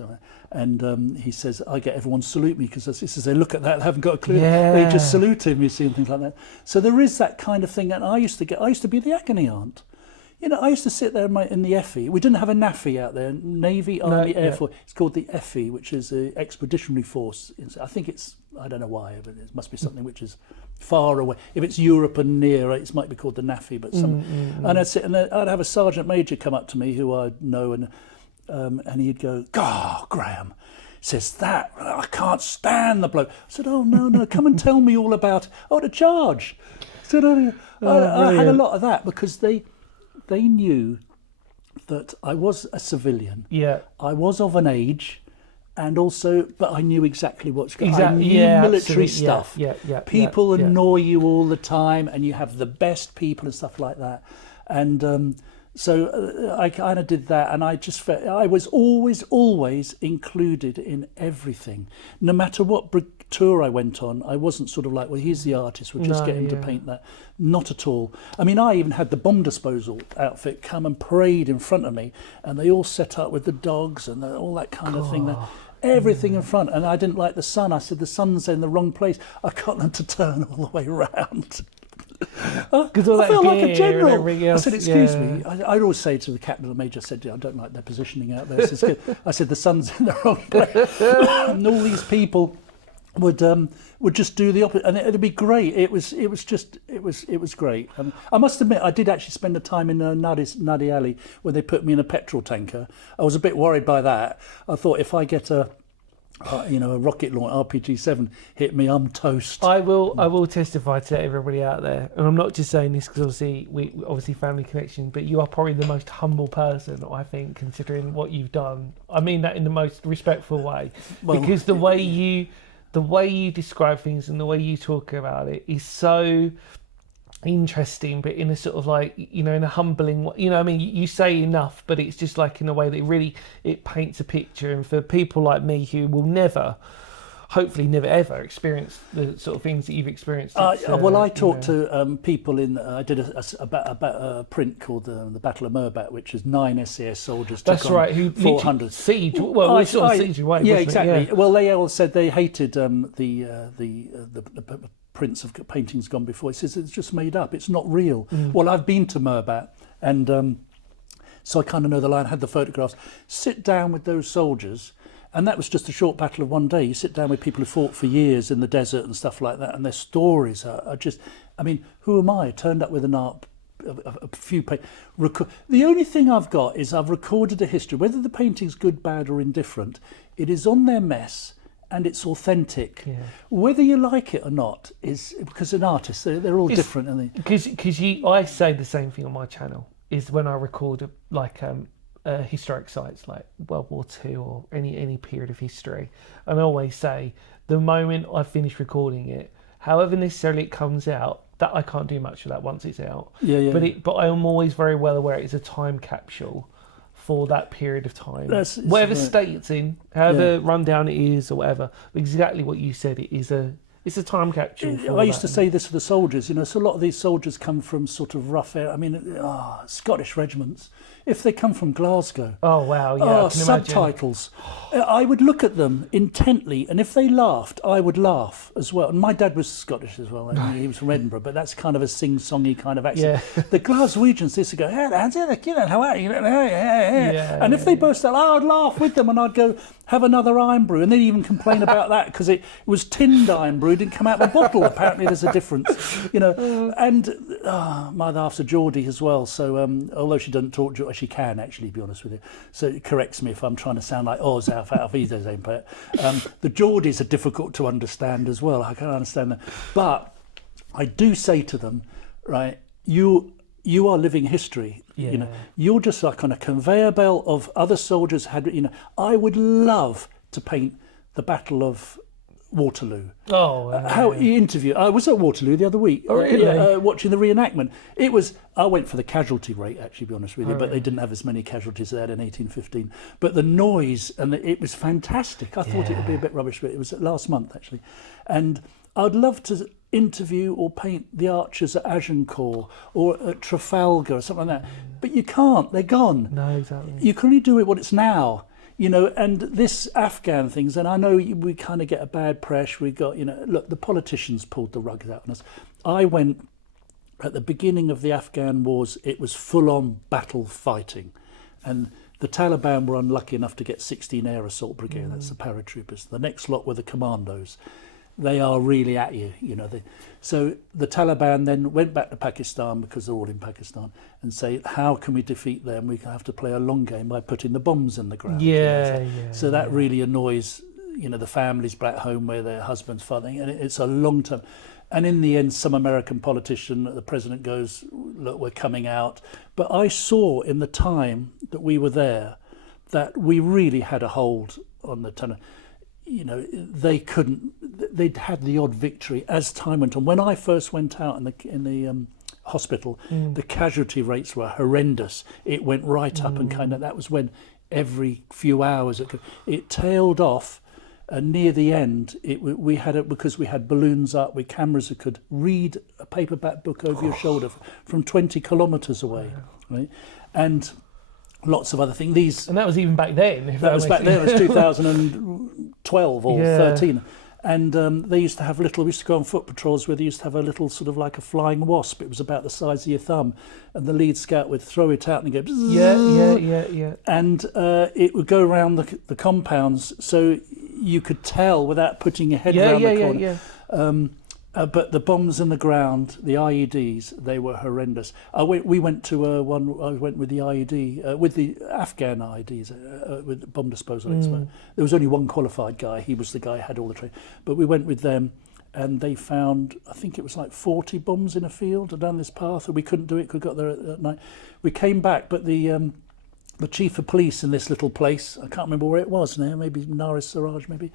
And he says, I get everyone to salute me, because he says, they look at that, they haven't got a clue. Yeah. They just salute him, you see, and things like that. So there is that kind of thing. And I used to be the agony aunt. I used to sit there in the FE. We didn't have a NAFI out there, Navy, Army, Air Force. It's called the FE, which is the Expeditionary Force. I think I don't know why, but it must be something which is far away. If it's Europe and near, it might be called the NAFI. But and I'd sit and I'd have a sergeant major come up to me who I know, and he'd go, "God, Graeme," says that I can't stand the bloke. I said, "Oh no, come and tell me all about it." Oh, the charge. So I had a lot of that because they knew that I was a civilian. Yeah. I was of an age, and also, but I knew exactly what's going on. I knew military stuff. Yeah. People annoy you all the time, and you have the best people and stuff like that. And so I kind of did that, and I just felt I was always included in everything. No matter what tour I went on, I wasn't sort of like, well, here's the artist, we'll just get him to paint that. Not at all. I mean, I even had the bomb disposal outfit come and parade in front of me, and they all set up with the dogs and all that kind of thing. Everything in front, and I didn't like the sun. I said, the sun's in the wrong place. I got them to turn all the way around. I felt like a general. I said, excuse me. I'd always say to the captain or the major, I said, I don't like their positioning out there. I said, the sun's in the wrong place. And all these people would just do the opposite, and it'd be great. It was great. I must admit, I did actually spend a time in Nadi Alley where they put me in a petrol tanker. I was a bit worried by that. I thought if I get a rocket launch RPG-7 hit me, I'm toast. I will testify to everybody out there, and I'm not just saying this because obviously family connection, but you are probably the most humble person, I think, considering what you've done. I mean that in the most respectful way, because the way you describe things and the way you talk about it is so interesting, but in a sort of like, in a humbling way. I mean, you say enough, but it's just like in a way that it paints a picture. And for people like me who will hopefully never ever experience the sort of things that you've experienced. I talked to people I did about a print called the Battle of Mirbat, which is 9 SAS soldiers. That's right. Who 400 siege? Well, we sort of siege away. Yeah, exactly. Yeah. Well, they all said they hated the prints of paintings gone before. He says it's just made up. It's not real. Well, I've been to Mirbat, and so I kind of know the line. Had the photographs. Sit down with those soldiers. And that was just a short battle of one day. You sit down with people who fought for years in the desert and stuff like that, and their stories are just... I mean, who am I? Turned up with an art, a few... The only thing I've got is I've recorded a history. Whether the painting's good, bad or indifferent, it is on their mess and it's authentic. Yeah. Whether you like it or not is... Because an artist, they're all different. Aren't they? Because I say the same thing on my channel, is when I record historic sites like World War II or any period of history, and I always say the moment I finish recording it, however necessarily it comes out, that I can't do much of that once it's out. But I am always very well aware it's a time capsule for that period of time, whatever state it's in, however rundown it is or whatever. Exactly what you said, it is a It's a time capsule. I used to say this to the soldiers, so a lot of these soldiers come from sort of rough area. I mean, Scottish regiments. If they come from Glasgow, oh wow, yeah, I can subtitles. I would look at them intently, and if they laughed, I would laugh as well. And my dad was Scottish as well. I mean, he was from Edinburgh, but that's kind of a sing-songy kind of accent. Yeah. The Glaswegians used to go, "Hey, how are you?" And if they burst out, I'd laugh with them, and I'd go, "Have another iron brew," and they'd even complain about that because it was tinned iron brew, didn't come out of the bottle. Apparently, there's a difference, And my other half's a Geordie as well, so although she doesn't talk Geordie, she can actually, be honest with you. So it corrects me if I'm trying to sound like Oz out of the Geordies are difficult to understand as well. I can't understand that, but I do say to them, right, you are living history. Yeah. You're just like on a conveyor belt of other soldiers had. I would love to paint the Battle of Waterloo. How you interview? I was at Waterloo the other week. Oh, really? Watching the reenactment. I went for the casualty rate, actually, to be honest with you, but they didn't have as many casualties as they had in 1815. But the noise it was fantastic. I thought it would be a bit rubbish, but it was last month actually, and I'd love to interview or paint the archers at Agincourt or at Trafalgar or something like that. But you can't. They're gone. No, exactly. You can only do it what it's now. And this Afghan things, and I know we kind of get a bad press. We got, look, the politicians pulled the rug out on us. I went at the beginning of the Afghan wars, it was full-on battle fighting. And the Taliban were unlucky enough to get 16 Air Assault Brigade, that's the paratroopers. The next lot were the commandos. They are really at you, So the Taliban then went back to Pakistan, because they're all in Pakistan, and say, how can we defeat them? We have to play a long game by putting the bombs in the ground. So that really annoys, the families back home where their husbands fighting, and it's a long term. And in the end, some American politician, the president goes, look, we're coming out. But I saw in the time that we were there that we really had a hold on the tunnel. They'd had the odd victory as time went on. When I first went out in the hospital, the casualty rates were horrendous. It went right up, and that was when every few hours it tailed off. And near the end, we had it because we had balloons up with cameras that could read a paperback book over your shoulder from 20 kilometres away, right? And lots of other things. And that was even back then. That was back then. It was 2012 or 13. And they used to have we used to go on foot patrols where they used to have a little sort of like a flying wasp. It was about the size of your thumb. And the lead scout would throw it out and go, yeah. And it would go around the compounds, so you could tell without putting your head around the corner. But the bombs in the ground, the IEDs, they were horrendous. We went to one. I went with the IED, with the Afghan IEDs, with the bomb disposal expert. There was only one qualified guy. He was the guy who had all the training. But we went with them, and they found, I think it was like 40 bombs in a field down this path, and we couldn't do it. We got there at night. We came back, but the chief of police in this little place, I can't remember where it was now, maybe Naris Siraj, maybe.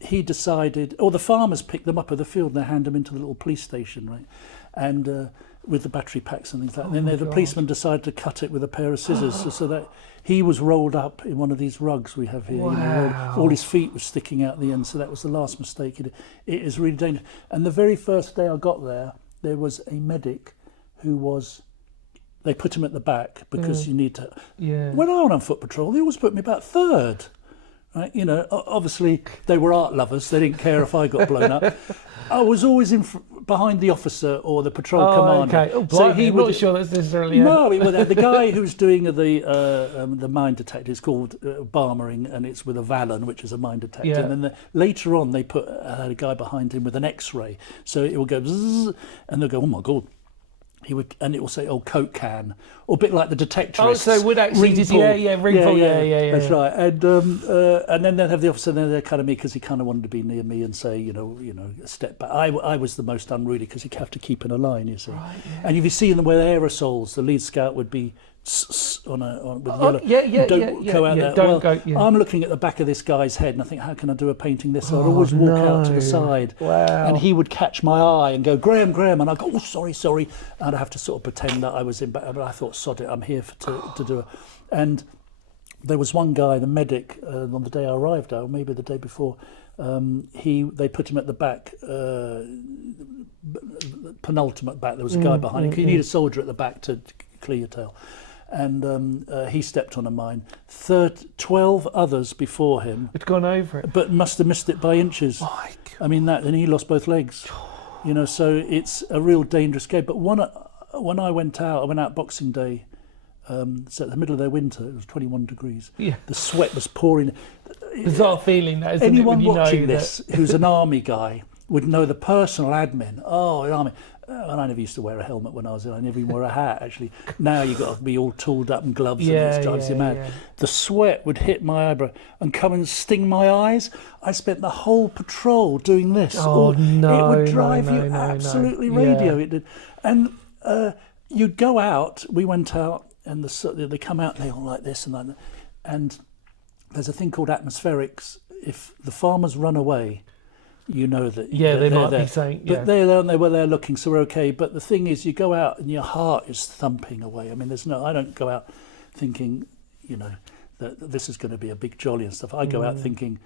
He decided, or the farmers picked them up at the field and they hand them into the little police station, right? And with the battery packs and things like that. And then the policeman decided to cut it with a pair of scissors, so that he was rolled up in one of these rugs we have here. Wow. All his feet were sticking out the end, so that was the last mistake he did. It is really dangerous. And the very first day I got there was a medic who was. They put him at the back because you need to. Yeah. When I went on foot patrol, they always put me about third. Right? Obviously they were art lovers. They didn't care if I got blown up. I was always behind the officer or the patrol commander. Okay. Oh, so I'm not sure that's necessarily. No, the guy who's doing the mine detector is called Barmering, and it's with a Vallon, which is a mine detector. Yeah. And then later on, they had a guy behind him with an X-ray, so it will go zzz, and they'll go, oh my god. And it will say, "Coke can," or a bit like the detectorists. Oh, so it would actually ring pull. ring pull, yeah. That's right. And then they'd have the officer there, kind of me, because he kind of wanted to be near me and say, a step back. I was the most unruly because you have to keep in a line, you see. Right, yeah. And if you see them with aerosols, the lead scout would be with yellow. Don't go out there. Don't go. Yeah. I'm looking at the back of this guy's head, and I think, how can I do a painting this? So I'd always walk out to the side, and he would catch my eye and go, Graeme, and I'd go, oh, sorry, and I'd have to sort of pretend that I was in. But I thought, sod it, I'm here to do it. And there was one guy, the medic, on the day I arrived, or maybe the day before, They put him at the back, penultimate back. There was a guy behind him. You need a soldier at the back to clear your tail. And he stepped on a mine. 12 others before him had gone over it, but must have missed it by inches. My God. I mean, and he lost both legs. So it's a real dangerous game. But when I went out Boxing Day. So at the middle of their winter, it was 21 degrees. Yeah. The sweat was pouring. Bizarre feeling that, isn't Anyone it, when you watching know this who's an army guy would know the personal admin. Oh, an army. And I never used to wear a helmet when I was in. I never even wore a hat, actually. Now you've got to be all tooled up and gloves, and it drives you mad. Yeah. The sweat would hit my eyebrow and come and sting my eyes. I spent the whole patrol doing this. Oh, no. It would drive you absolutely radio. Yeah. It did. And you'd go out, we went out, and they come out and they all like this and like that. And there's a thing called atmospherics. If the farmers run away, you know that they might there. Be saying, but they're there and they were there looking, so we're okay. But the thing is, you go out and your heart is thumping away. I mean, I don't go out thinking, that this is going to be a big jolly and stuff. I go out thinking,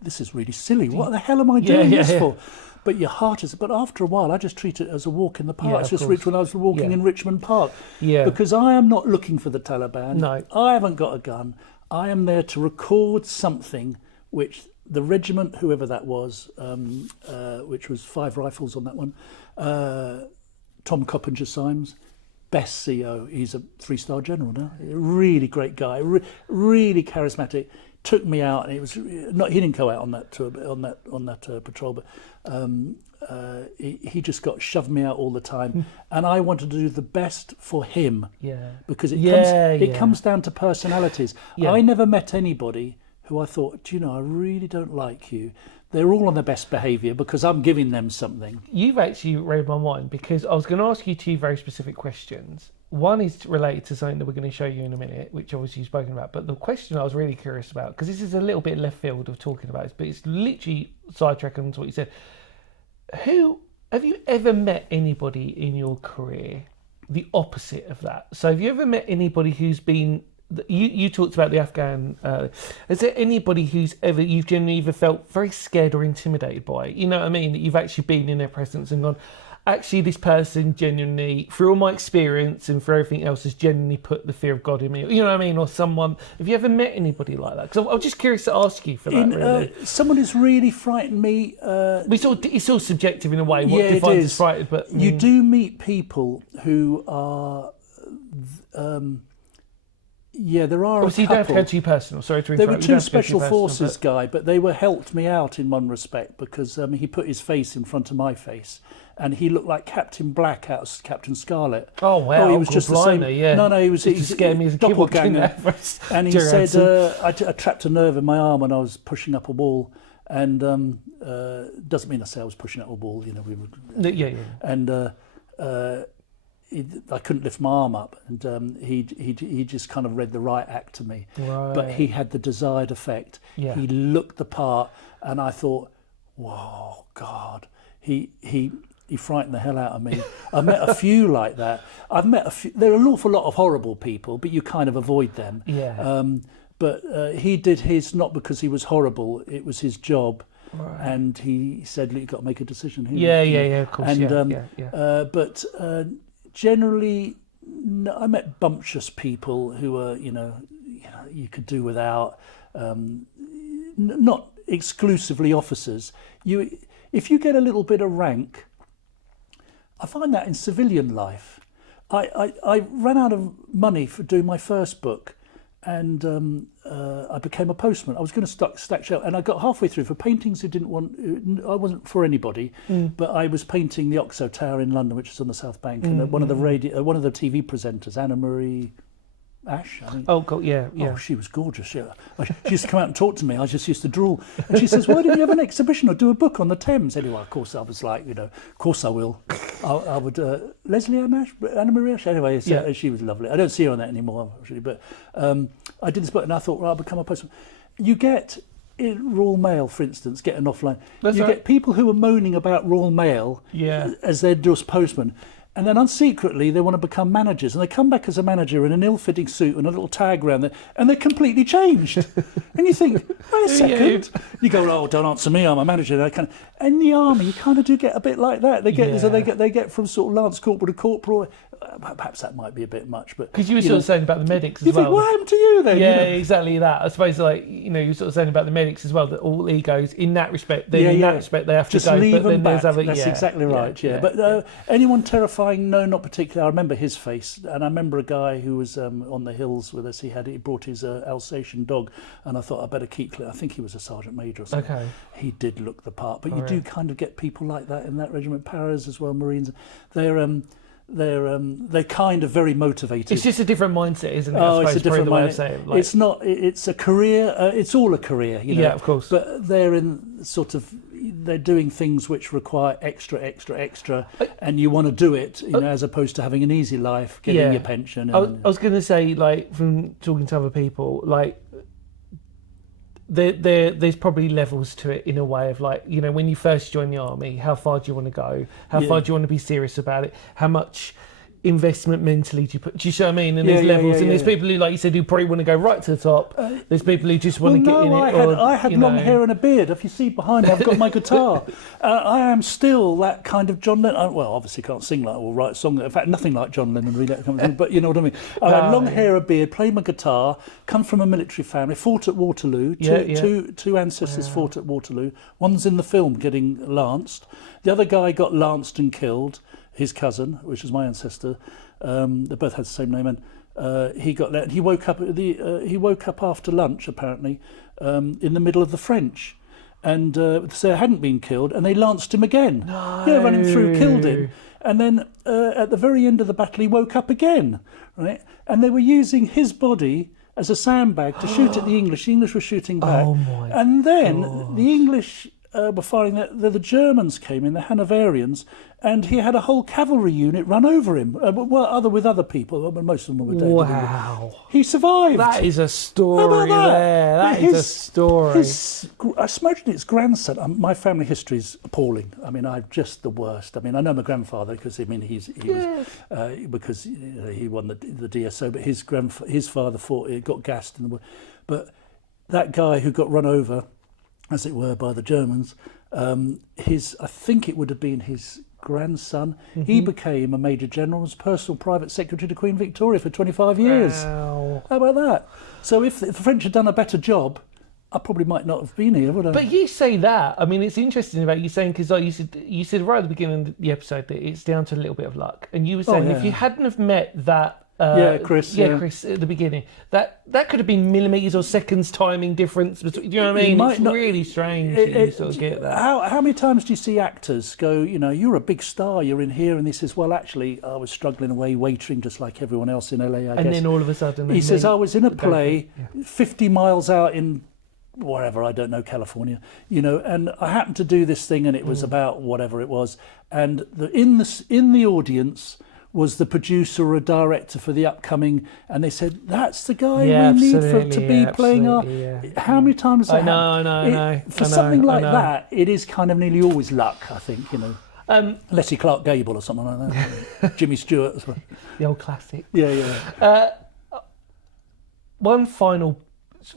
this is really silly. What the hell am I doing this for? But your heart is. But after a while, I just treat it as a walk in the park. It's just when I was walking in Richmond Park. Yeah. Because I am not looking for the Taliban. No. I haven't got a gun. I am there to record something which the regiment, whoever that was, which was 5 rifles on that one, Tom Coppinger Symes, best CO. He's a 3-star general now. A really great guy, really charismatic. Took me out, and it was not. He didn't go out on that tour, on that patrol, but he just shoved me out all the time, and I wanted to do the best for him. Yeah, because it comes down to personalities. Yeah. I never met anybody who I thought, I really don't like you. They're all on their best behaviour because I'm giving them something. You've actually read my mind, because I was going to ask you 2 very specific questions. One is related to something that we're going to show you in a minute, which obviously you've spoken about. But the question I was really curious about, because this is a little bit left field of talking about it, but it's literally sidetracking to what you said. Have you ever met anybody in your career the opposite of that? So have you ever met anybody who's been... You talked about the Afghan. Is there anybody you've genuinely either felt very scared or intimidated by? You know what I mean? That you've actually been in their presence and gone, actually, this person genuinely, through all my experience and for everything else, has genuinely put the fear of God in me. You know what I mean? Or someone. Have you ever met anybody like that? Because I'm just curious to ask you for that. Really, someone who's really frightened me. It's all subjective in a way. What defines as frightened? But you do meet people who are. There are obviously a couple. You don't have to go too personal. Sorry to interrupt. There were 2 special forces guy, but they helped me out in one respect because he put his face in front of my face, and he looked like Captain Black out of Captain Scarlet. Oh wow! He was just the same. Yeah. No, he was. He scared me as a doppelganger. And he said, I trapped a nerve in my arm when I was pushing up a wall, and doesn't mean I say I was pushing up a wall. We would. Yeah. And. I couldn't lift my arm up, and he just kind of read the right act to me. Right. But he had the desired effect. Yeah. He looked the part, and I thought, whoa, God, he frightened the hell out of me. I met a few like that. I've met a few. There are an awful lot of horrible people, but you kind of avoid them. Yeah. But he did his not because he was horrible. It was his job. Right. And he said, "Look, you've got to make a decision here." Of course. And but. Generally, I met bumptious people who were, you could do without, not exclusively officers. If you get a little bit of rank, I find that in civilian life. I ran out of money for doing my first book, and I became a postman. I was going to stack shelf, and I got halfway through for paintings who didn't want. I wasn't for anybody, but I was painting the Oxo Tower in London, which is on the South Bank, and one of the TV presenters, Anna Marie Ash. I mean, oh, God, yeah. Oh, she was gorgeous. Yeah, she used to come out and talk to me. I just used to drool, and she says, "Why don't you have an exhibition or do a book on the Thames?" Anyway, of course, I was like, of course I will. I would. Leslie Anna Marie Ash. Anyway, she was lovely. I don't see her on that anymore, actually, but I did this book, and I thought, well, I'll become a postman. You get in Royal Mail, for instance, get an offline. Get people who are moaning about Royal Mail as their just postman. And then unsecretly, they want to become managers. And they come back as a manager in an ill-fitting suit and a little tag around there, and they're completely changed. And you think, wait a second. You go, oh, don't answer me, I'm a manager. That kind of, in the army, you kind of do get a bit like that. They get so they get from sort of lance corporal to corporal. Perhaps that might be a bit much, but because you were sort of saying about the medics as you well. think, what happened to you then? Yeah, exactly that. I suppose, like, you know, you're sort of saying about the medics as well, that all egos in that respect, then in that respect they have just to go. Leave but them then back. There's other, That's exactly right. But anyone terrifying? No, not particularly. I remember his face, and I remember a guy who was on the hills with us. He brought his Alsatian dog, and I thought I better keep. I think he was a sergeant major or something. Okay. He did look the part, but you do kind of get people like that in that regiment. Paras as well, Marines. They're kind of very motivated. It's just a different mindset, isn't it? Oh, it's a different mindset. Like, it's not. It's a career. It's all a career, you know. Yeah, of course. But they're in sort of. They're doing things which require extra, and you want to do it, you know, as opposed to having an easy life, getting your pension. I was going to say, like, from talking to other people, like, there's probably levels to it in a way of, like, you know, when you first join the army, how far do you want to go? How far do you want to be serious about it? How much investment mentally do you put? Do you see what I mean? And there's levels, and there's people who, like you said, who probably want to go right to the top. There's people who just want to get in it. I had long hair and a beard. If you see behind me, I've got my guitar. I am still that kind of John Lennon. Well, obviously can't sing like or write a song. In fact, nothing like John Lennon really. But you know what I mean. I had long hair, a beard, played my guitar. Come from a military family. Fought at Waterloo. Two ancestors fought at Waterloo. One's in the film getting lanced. The other guy got lanced and killed. His cousin, which is my ancestor, they both had the same name, and he got that. He woke up he woke up after lunch, apparently, in the middle of the French, and so hadn't been killed, and they lanced him again. No. Yeah, ran him through, killed him, and then at the very end of the battle, he woke up again, right? And they were using his body as a sandbag to shoot at the English. The English were shooting back, and then the English. Were firing the Germans came in, the Hanoverians, and he had a whole cavalry unit run over him. With other people, but most of them were dead. Wow, he survived. That is a story. How about that? That is a story. I imagine his grandson. My family history is appalling. I mean, I'm just the worst. I mean, I know my grandfather because I mean he was because he won the DSO, but his father got gassed in the war. But that guy who got run over, as it were, by the Germans, I think it would have been his grandson. Mm-hmm. He became a major general, was personal private secretary to Queen Victoria for 25 years. Wow. How about that? So if the French had done a better job, I probably might not have been here, would I? But you say that. I mean, it's interesting about you saying, because like you said right at the beginning of the episode that it's down to a little bit of luck. And you were saying if you hadn't have met that Chris. Chris at the beginning. That could have been millimetres or seconds timing difference. Do you know what I mean? It's really strange. You sort of get that. How many times do you see actors go, you know, you're a big star, you're in here, and he says, well, actually, I was struggling away waitering just like everyone else in LA, I guess. And then all of a sudden... He says, I was in a play 50 miles out in wherever, I don't know, California, you know, and I happened to do this thing, and it was about whatever it was. And in the audience... was the producer or a director for the upcoming, and they said, that's the guy we need to be playing our... How many times I know. For something like that, it is kind of nearly always luck, I think, you know. Letty Clark Gable or something like that. Jimmy Stewart as well. The old classic. Yeah. One final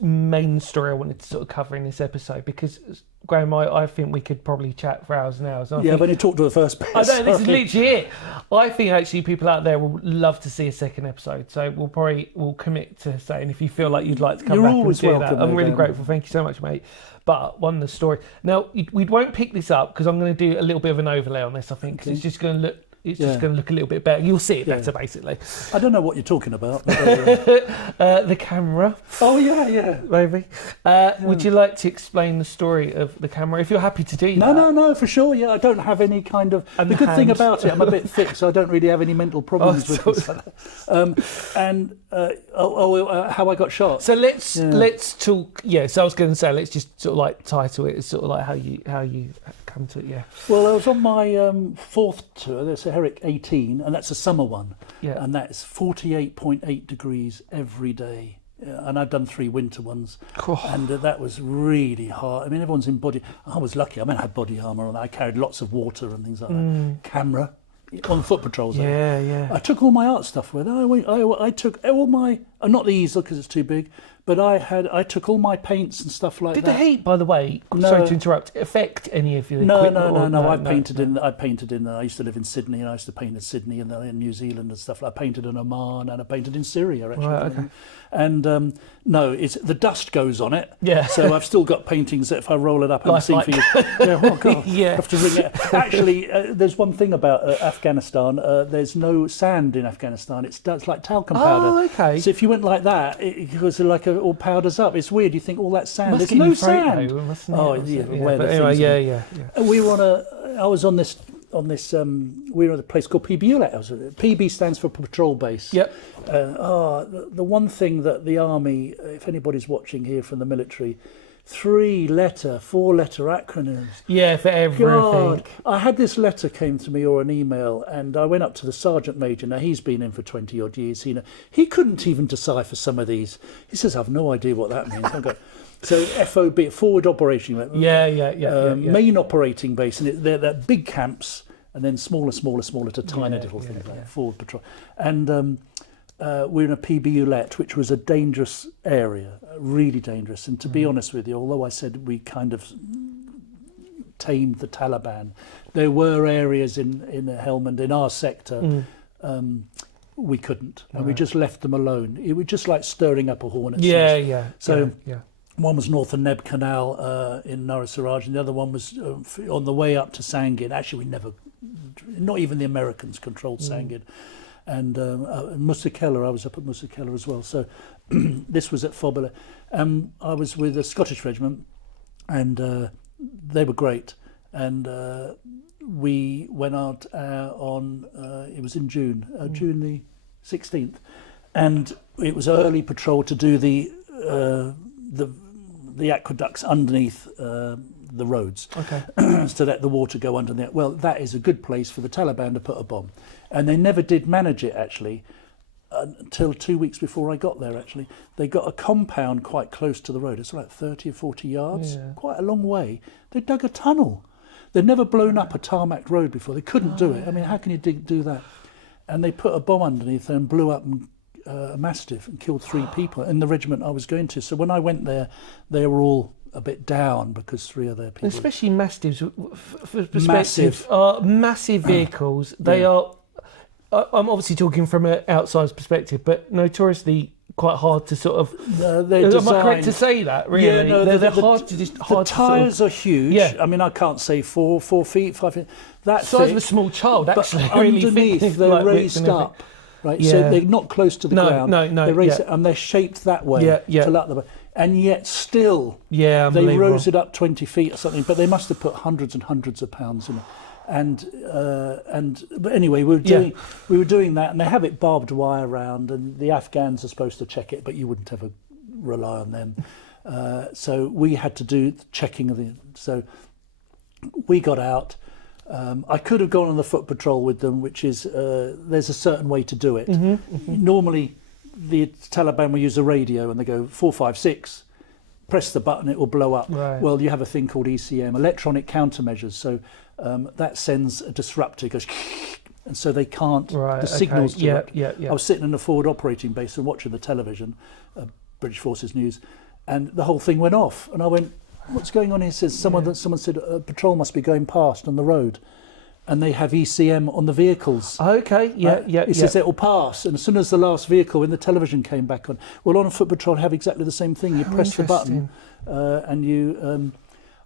main story I wanted to sort of cover in this episode, because Graeme, I think we could probably chat for hours and hours. But you talked to the first bit. I know, this is literally it. I think actually people out there will love to see a second episode, so we'll commit to saying if you feel like you'd like to come back and do that. I'm really grateful. Thank you so much, mate. But the story. Now, we won't pick this up because I'm going to do a little bit of an overlay on this, I think, because it's just going to look... It's just going to look a little bit better. You'll see it better, basically. I don't know what you're talking about. The camera. Oh, yeah. Maybe. Would you like to explain the story of the camera, if you're happy to do that? No, for sure. Yeah, I don't have any kind of... The good thing about it, I'm a bit thick, so I don't really have any mental problems with it. How I got shot. So let's talk... Yeah, so I was going to say, let's just sort of like title it as sort of like how you come to it, yeah. Well, I was on my fourth tour. There's a Herrick 18, and that's a summer one. Yeah. And that's 48.8 degrees every day. And I've done 3 winter ones. Cool. And that was really hard. I mean, everyone's in body... I was lucky. I had body armour on. I carried lots of water and things like that. Camera. on foot patrols. Yeah. I took all my art stuff with. I took all my not the easel because it's too big, but I took all my paints and stuff like Did that. the heat, by the way, sorry to interrupt, affect any of your equipment? No. I painted in. I used to live in Sydney, and I used to paint in Sydney and in New Zealand and stuff. I painted in Oman and I painted in Syria actually. Right, okay. And no, it's the dust goes on it. Yeah. So I've still got paintings that if I roll it up, I see Like. for you. Yeah, oh God, Yeah. I have to ring it. Actually, there's one thing about Afghanistan. There's no sand in Afghanistan. It's like talcum powder. Oh, okay. So if you went like that, it goes like it all powders up. It's weird. You think all that sand. Must There's get no you throat, sand. though, mustn't it? Oh Must yeah, it? where But the anyway, things yeah. we were I was on this. We were at a place called PBULET. PB stands for Patrol Base. Yep. The one thing that the Army, if anybody's watching here from the military, 4-letter acronyms. Yeah, for everything. God, I had this letter came to me or an email, and I went up to the sergeant major. Now he's been in for 20 odd years. He couldn't even decipher some of these. He says, "I've no idea what that means." I go, so FOB, forward operating. Yeah. Main operating base, and they're big camps, and then smaller to tiny little things like forward patrol. And we're in a PBULET, which was a dangerous area, really dangerous. And to be honest with you, although I said we kind of tamed the Taliban, there were areas in Helmand, in our sector, we couldn't, and we just left them alone. It was just like stirring up a hornet's nest. Yeah. So. One was north of Neb Canal in Nara Siraj, and the other one was on the way up to Sangin. Actually, not even the Americans controlled Sangin. And Musa Keller, I was up at Musa Keller as well. So this was at Fobile. I was with a Scottish regiment, and they were great. And we went out on, it was in June, June the 16th. And it was early patrol to do the aqueducts underneath the roads, to let the water go under there. Well, that is a good place for the Taliban to put a bomb, and they never did manage it actually until 2 weeks before I got there. Actually, they got a compound quite close to the road. It's like 30 or 40 yards, quite a long way. They dug a tunnel. They'd never blown up a tarmac road before. They couldn't do it. I mean, how can you do that? And they put a bomb underneath there and blew up a Mastiff and killed 3 people in the regiment I was going to. So when I went there, they were all a bit down because 3 of their people... Especially Mastiffs, for perspective, are massive vehicles. They are... I'm obviously talking from an outsider's perspective, but notoriously quite hard to sort of... Am I correct to say that, really? Yeah, no, they're hard to just... The tyres are huge. Yeah. I mean, I can't say 4 feet, 5 feet. That size of a small child, actually. Really underneath, they're like raised up. Right, so they're not close to the ground. No. They're raised and they're shaped that way to let them. And yet still, they rose it up 20 feet or something. But they must have put hundreds and hundreds of pounds in it. But anyway, we were doing that, and they have it barbed wire around, and the Afghans are supposed to check it, but you wouldn't ever rely on them. So we had to do checking of the. So we got out. I could have gone on the foot patrol with them, which is there's a certain way to do it. Normally, the Taliban will use a radio and they go 456, press the button, it will blow up. Right. Well, you have a thing called ECM, electronic countermeasures. So that sends a disruptor, goes, and so they can't. The signals disrupt. I was sitting in a forward operating base and watching the television, British Forces News, and the whole thing went off, and I went, "What's going on here?" Says someone said a patrol must be going past on the road, and they have ECM on the vehicles. It says it will pass, and as soon as the last vehicle, when the television came back on, well, on a foot patrol have exactly the same thing. You press the button, and you.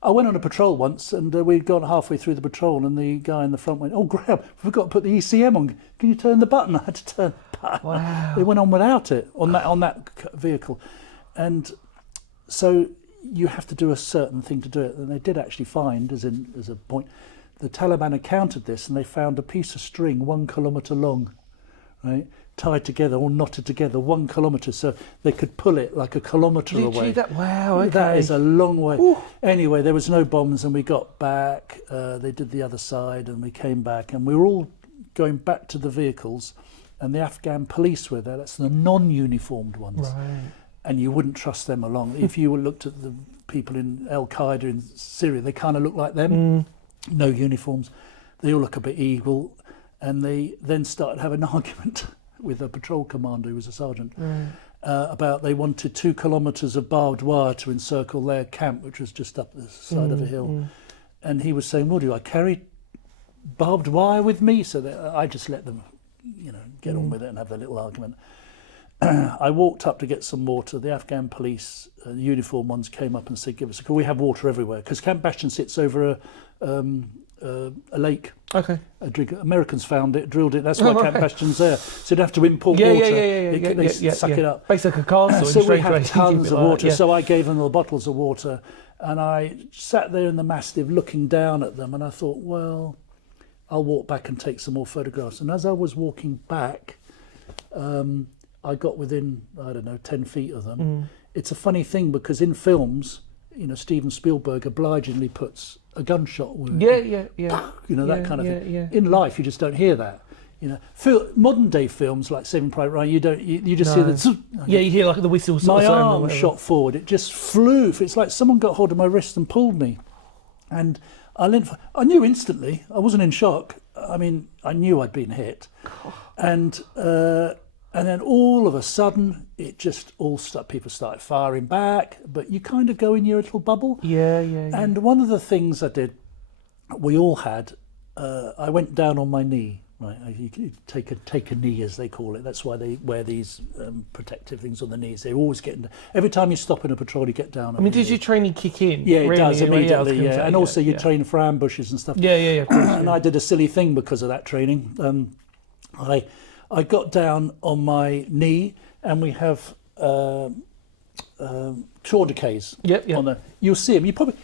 I went on a patrol once, and we'd gone halfway through the patrol, and the guy in the front went, "Oh, Graeme, we've got to put the ECM on. Can you turn the button?" I had to turn the button. Wow. They went on without it on that vehicle, and so. You have to do a certain thing to do it, and they did actually find, as a point, the Taliban had counted this, and they found a piece of string 1 kilometre long, right, tied together or knotted together 1 kilometre, so they could pull it like a kilometre away. Wow, okay. That is a long way. Ooh. Anyway, there was no bombs, and we got back. They did the other side, and we came back, and we were all going back to the vehicles, and the Afghan police were there. That's the non-uniformed ones. Right. And you wouldn't trust them along. If you looked at the people in Al-Qaeda in Syria, they kind of look like them. No uniforms. They all look a bit evil. and they then started having an argument with a patrol commander who was a sergeant about they wanted 2 kilometres of barbed wire to encircle their camp, which was just up the side of a hill. And he was saying, "Well, do I carry barbed wire with me?" So that I just let them, get on with it and have their little argument. I walked up to get some water. The Afghan police, the uniformed ones, came up and said, "Give us a call. We have water everywhere," because Camp Bastion sits over a lake. Okay. Americans found it, drilled it. That's why Camp Bastion's there. So you'd have to import water. They suck it up. Basically like a castle. So we have tons of water. So I gave them little bottles of water, and I sat there in the Mastiff looking down at them, and I thought, well, I'll walk back and take some more photographs. And as I was walking back, I got within, 10 feet of them. It's a funny thing because in films, Steven Spielberg obligingly puts a gunshot wound. That kind of thing. Yeah. In life, you just don't hear that. Modern day films like Saving Private Ryan, you just hear the. You hear like the whistle. My arm shot forward. It just flew. It's like someone got hold of my wrist and pulled me, and I knew instantly. I wasn't in shock. I mean, I knew I'd been hit, and then all of a sudden, it just all started. People started firing back, but you kind of go in your little bubble. Yeah. And one of the things I did, we all had. I went down on my knee. Right, you take a knee, as they call it. That's why they wear these protective things on the knees. They always get every time you stop in a patrol, you get down. Does your training kick in? Yeah, it does immediately. Yeah, and also you train for ambushes and stuff. Yeah, of course. And I did a silly thing because of that training. I got down on my knee, and we have tourniquets. Yep. You'll see them. You probably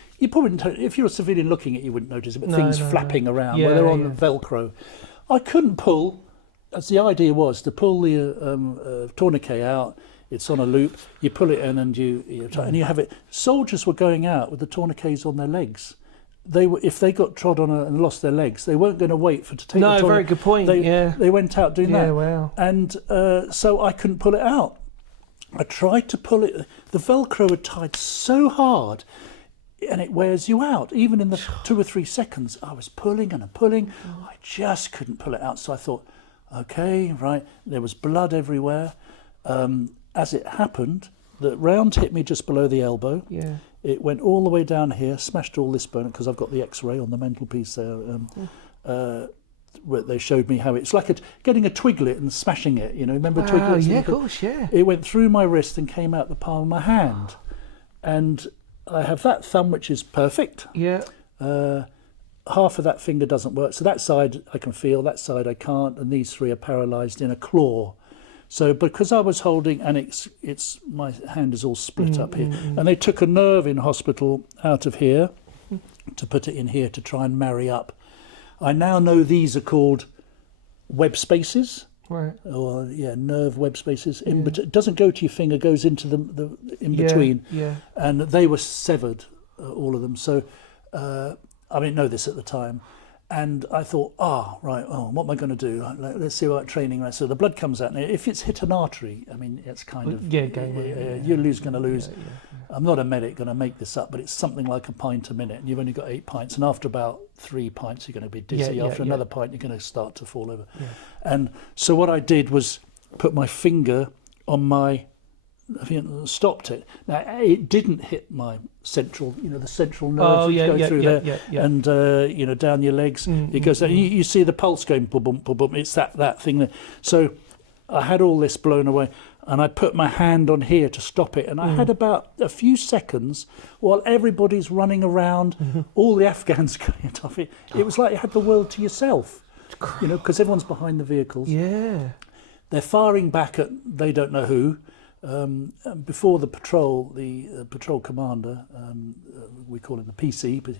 if you're a civilian looking at you wouldn't notice it, but things flapping around where they're on the Velcro. I couldn't pull, as the idea was to pull the tourniquet out. It's on a loop. You pull it in, and you have it. Soldiers were going out with the tourniquets on their legs. If they got trod on and lost their legs, they weren't going to wait to take the tourniquet. No, very good point. They went out doing that. Yeah, wow. And so I couldn't pull it out. I tried to pull it. The Velcro had tied so hard, and it wears you out. Even in the 2 or 3 seconds, I was pulling and pulling. I just couldn't pull it out. So I thought, okay, right. There was blood everywhere. As it happened, the round hit me just below the elbow. Yeah. It went all the way down here, smashed all this bone, because I've got the X-ray on the mantelpiece there. Where they showed me how it's like getting a twiglet and smashing it. Remember twiglets? Yeah, of course, yeah. It went through my wrist and came out the palm of my hand, and I have that thumb, which is perfect. Yeah. Half of that finger doesn't work. So that side I can feel, that side I can't, and these 3 are paralysed in a claw. So because I was holding, and it's my hand is all split up here, and they took a nerve in hospital out of here to put it in here to try and marry up. I now know these are called web spaces. Right. Or nerve web spaces. It doesn't go to your finger, goes into the in between. Yeah. And they were severed, all of them. So I didn't know this at the time, and I thought, what am I going to do? Let's see about training. So the blood comes out, and if it's hit an artery, it's kind of you're going to lose. Yeah. I'm not a medic, going to make this up, but it's something like a pint a minute, and you've only got 8 pints, and after about 3 pints, you're going to be dizzy. After another pint, you're going to start to fall over. Yeah. And so what I did was put my finger on my, stopped it. Now it didn't hit my central, the central nerves which go through there, and down your legs. It goes. You see the pulse going boom, boom, boom, boom. It's that thing there. So I had all this blown away, and I put my hand on here to stop it, and I had about a few seconds while everybody's running around, all the Afghans going off it. It was like you had the world to yourself, because everyone's behind the vehicles. Yeah, they're firing back at they don't know who. Before the patrol, the patrol commander, we call him the PC, but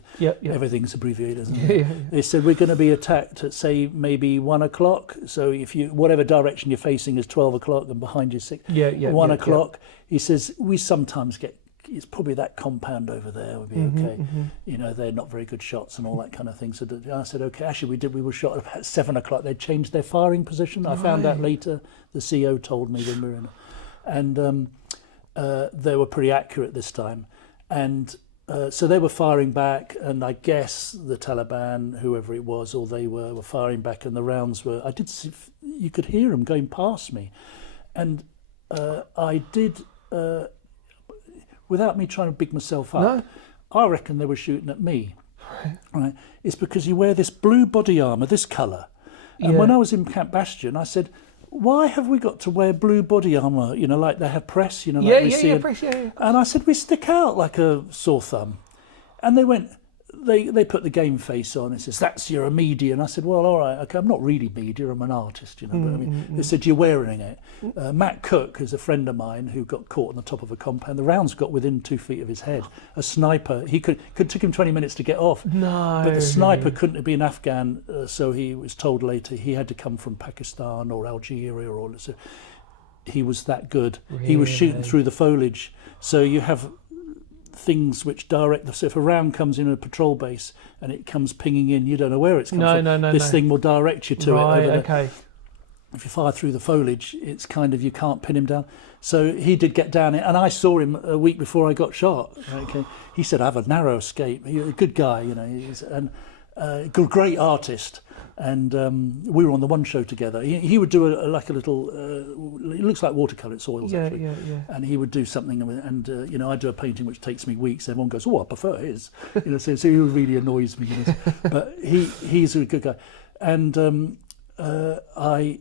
everything's abbreviated, isn't it? They said we're going to be attacked at, say, maybe 1 o'clock. So if whatever direction you're facing is 12 o'clock and behind you 1 o'clock. He says we sometimes get. It's probably that compound over there would be okay. They're not very good shots and all that kind of thing. So I said, okay. Actually, we were shot at about 7 o'clock. They changed their firing position. I found out later. The CO told me when we were in. And they were pretty accurate this time. And so they were firing back, and I guess the Taliban, whoever it was, or they were firing back, and the rounds were. I did see, you could hear them going past me, and I did, without me trying to big myself up. No. I reckon they were shooting at me. Right? It's because you wear this blue body armour, this colour. And when I was in Camp Bastion, I said, why have we got to wear blue body armour? You know, like they have press, you know, like we see. Press, yeah. And I said, we stick out like a sore thumb. And they went, they put the game face on. It says, that's your media. And I said, well, all right, okay, I'm not really media, I'm an artist, you know. But I mean, they said, you're wearing it. Matt Cook, who's a friend of mine who got caught on the top of a compound, the rounds got within 2 feet of his head. A sniper, he could took him 20 minutes to get off. No. But the sniper couldn't have been Afghan, so he was told later he had to come from Pakistan or Algeria or so. He was that good. Really? He was shooting through the foliage. So you have things which direct. So if a round comes in a patrol base and it comes pinging in, you don't know where it's coming from. This thing will direct you to right, it. Okay. If you fire through the foliage, it's kind of, you can't pin him down. So he did get down it, and I saw him a week before I got shot. Okay, he said I have a narrow escape. He's a good guy, you know, great artist. And we were on the one show together. He would do like a little, it looks like watercolour, it's oils actually. Yeah. And he would do something, and you know, I do a painting which takes me weeks. Everyone goes, oh, I prefer his. You know, so he really annoys me. You know. But he's a good guy. And I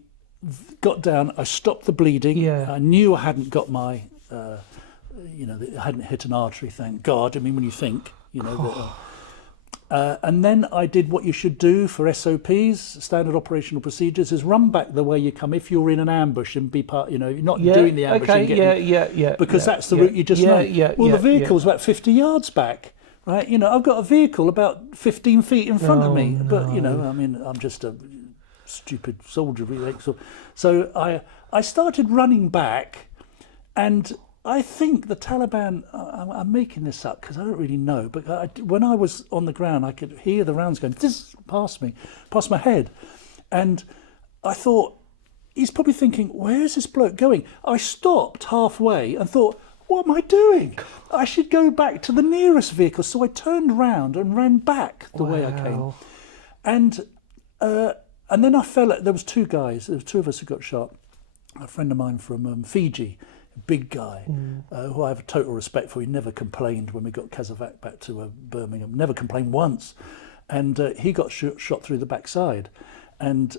got down, I stopped the bleeding. Yeah. I knew I hadn't got my, you know, I hadn't hit an artery, thank God. I mean, when you think, you know, and then I did what you should do for SOPs, standard operational procedures, is run back the way you come if you're in an ambush and be part, you know, you're not doing the ambush. Okay, because that's the route you just know. The vehicle's about 50 yards back, right? You know, I've got a vehicle about 15 feet in front of me, but, you know, I mean, I'm just a stupid soldier. So I started running back, and I think the Taliban, I'm making this up because I don't really know, but when I was on the ground, I could hear the rounds going past me, past my head. And I thought, he's probably thinking, where's this bloke going? I stopped halfway and thought, what am I doing? I should go back to the nearest vehicle. So I turned round and ran back the way I came. And then I fell, there was two guys, there was two of us who got shot. A friend of mine from Fiji, big guy, who I have a total respect for. He never complained when we got Kazovac back to Birmingham, never complained once. And he got shot through the backside and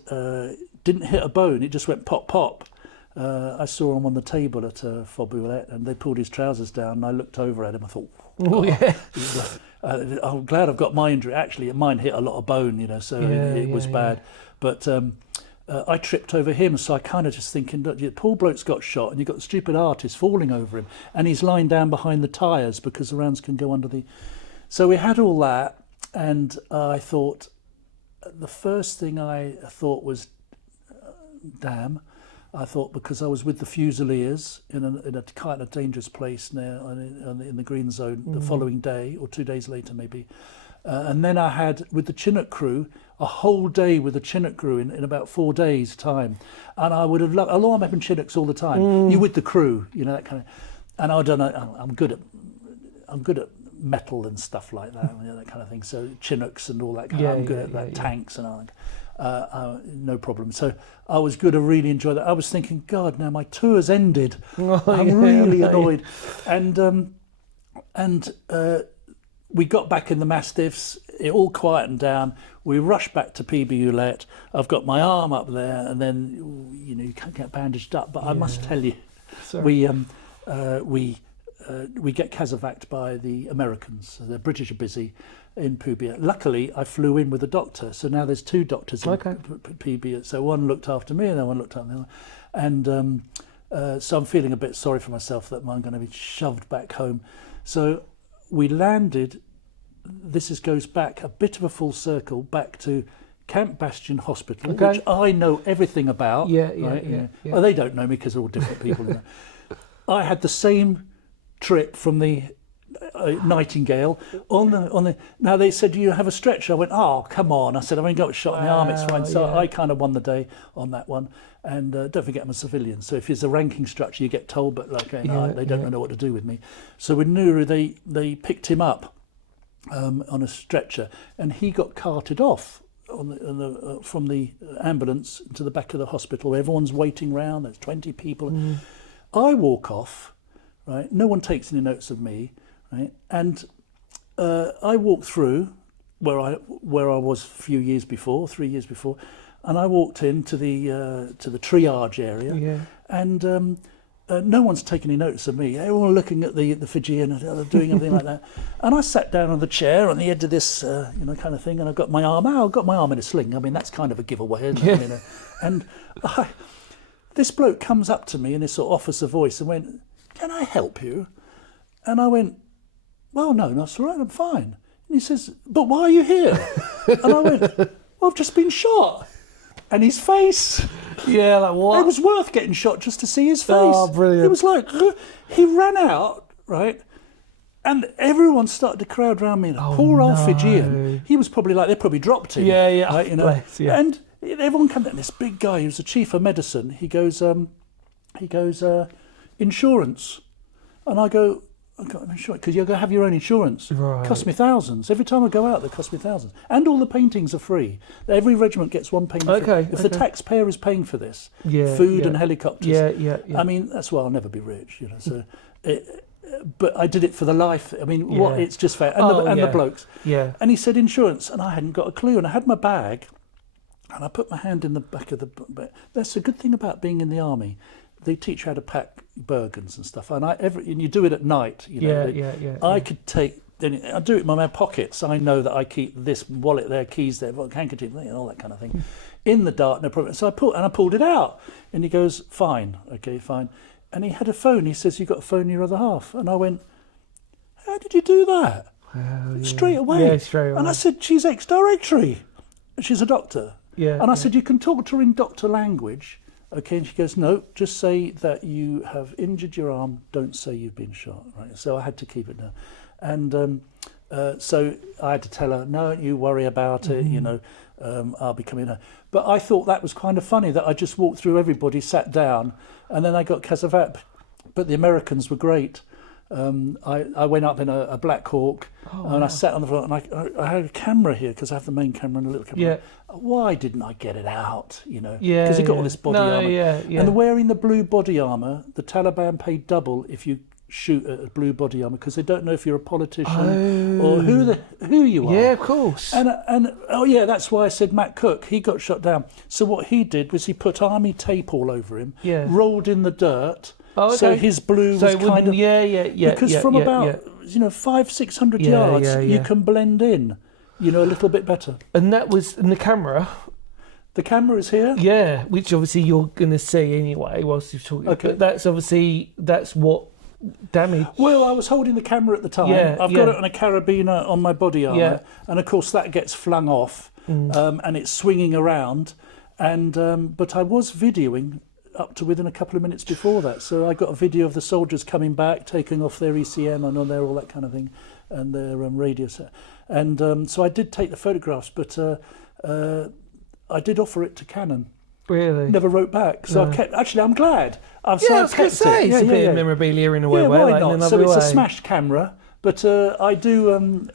didn't hit a bone, it just went pop, pop. I saw him on the table at Foboulet, and they pulled his trousers down, and I looked over at him, I thought, I'm glad I've got my injury. Actually, mine hit a lot of bone, you know, so it was bad. But I tripped over him, so I kind of just thinking, look, the poor bloke's got shot, and you've got the stupid artist falling over him, and he's lying down behind the tyres because the rounds can go under the... So we had all that, and I thought, the first thing I thought was, damn. I thought, because I was with the Fusiliers in a kind of dangerous place now in the green zone the following day, or 2 days later maybe. And then I had, with the Chinook crew, a whole day with the Chinook crew in about 4 days' time. And I would have loved, although I'm having Chinooks all the time, you're with the crew, you know, that kind of... And I don't know, I'm good at metal and stuff like that, you know, that kind of thing. So Chinooks and all that kind of, I'm good at that, tanks and all that. No problem. So I was good. I really enjoyed that. I was thinking, God, now my tour's ended. I'm really annoyed. And we got back in the Mastiffs. It all quietened down. We rushed back to PB Hewlett. I've got my arm up there, and then you can't get bandaged up. But I must tell you, we get Kazovac by the Americans. The British are busy in Pubia. Luckily, I flew in with a doctor, so now there's two doctors in Pubia. So one looked after me, and then one looked after the other. And so I'm feeling a bit sorry for myself that I'm going to be shoved back home. So we landed. This goes back a bit of a full circle back to Camp Bastion Hospital, which I know everything about. Well, they don't know me because they're all different people. I had the same trip from the Nightingale on the. Now they said, "Do you have a stretcher?" I went, "Oh, come on!" I said, "I've only got a shot in the arm. It's fine." So I kind of won the day on that one. And don't forget, I'm a civilian. So if it's a ranking structure, you get told, but they don't know what to do with me. So with Nuru, they picked him up on a stretcher, and he got carted off from the ambulance to the back of the hospital. Everyone's waiting round. There's 20 people. I walk off, right? No one takes any notes of me, right? And I walk through where I was a few years before, 3 years before, and I walked into the triage area, and no one's taking any notice of me. Everyone are looking at the Fijian and doing everything like that. And I sat down on the chair on the edge of this, kind of thing, and I've got my arm out. I've got my arm in a sling. I mean, that's kind of a giveaway, isn't it? Yeah. And this bloke comes up to me in this sort of officer voice and went, "Can I help you?" And I went, "Well, no, that's all right, I'm fine." And he says, "But why are you here?" And I went, "Well, I've just been shot." And his face. Yeah, like what? It was worth getting shot just to see his face. Oh, brilliant. It was like, he ran out, right? And everyone started to crowd around me. And poor old Fijian. He was probably like, they probably dropped him. Yeah. Right, Bless, yeah. And everyone came down. This big guy, he was the chief of medicine. He goes, insurance. And I go, I've got insurance, because you're going to have your own insurance. Right. It cost me thousands. Every time I go out, they cost me thousands. And all the paintings are free. Every regiment gets one painting free. If the taxpayer is paying for this, food and helicopters. Yeah. I mean, that's why I'll never be rich, So, but I did it for the life. I mean, it's just fair. And the blokes. Yeah. And he said insurance, and I hadn't got a clue. And I had my bag, and I put my hand in the back of the. That's a good thing about being in the army. They teach you how to pack bergens and stuff, and and you do it at night. I could take. I do it in my pockets. I know that I keep this wallet there, keys there, handkerchief, and all that kind of thing, in the dark, no problem. So I pulled it out, and he goes, "Fine, okay, fine." And he had a phone. He says, "You got a phone in your other half?" And I went, "How did you do that?" Straight away. Yeah, straight away. And I said, "She's ex-directory. She's a doctor." Yeah. And I said, "You can talk to her in doctor language." Okay, and she goes, "No, just say that you have injured your arm. Don't say you've been shot." Right. So I had to keep it down, and so I had to tell her, "No, you worry about it. I'll be coming home." But I thought that was kind of funny that I just walked through everybody, sat down, and then I got Casavat. But the Americans were great. I went up in a Black Hawk, and I sat on the front, and I had a camera here because I have the main camera and a little camera. Yeah. Why didn't I get it out? Yeah. Because he got all this body armor. Yeah. And wearing the blue body armor, the Taliban pay double if you shoot at a blue body armor because they don't know if you're a politician or who you are. Yeah, of course. And that's why I said Matt Cook. He got shot down. So what he did was he put army tape all over him, rolled in the dirt. Oh, okay. So his blue was kind of because from about 500-600 yards you can blend in, a little bit better. And that was in the camera. The camera is here. Yeah, which obviously you're going to see anyway whilst you're talking. Okay. But that's what damage. Well, I was holding the camera at the time. I've got it on a carabiner on my body armour, and of course that gets flung off, and it's swinging around, and but I was videoing up to within a couple of minutes before that. So I got a video of the soldiers coming back, taking off their ECM and on there, all that kind of thing, and their radio set. And so I did take the photographs, but I did offer it to Canon. Really? Never wrote back. So I kept. Actually, I'm glad. I was going to say it's a bit of memorabilia in a way. Why not? So it's way. a smashed camera. But I'm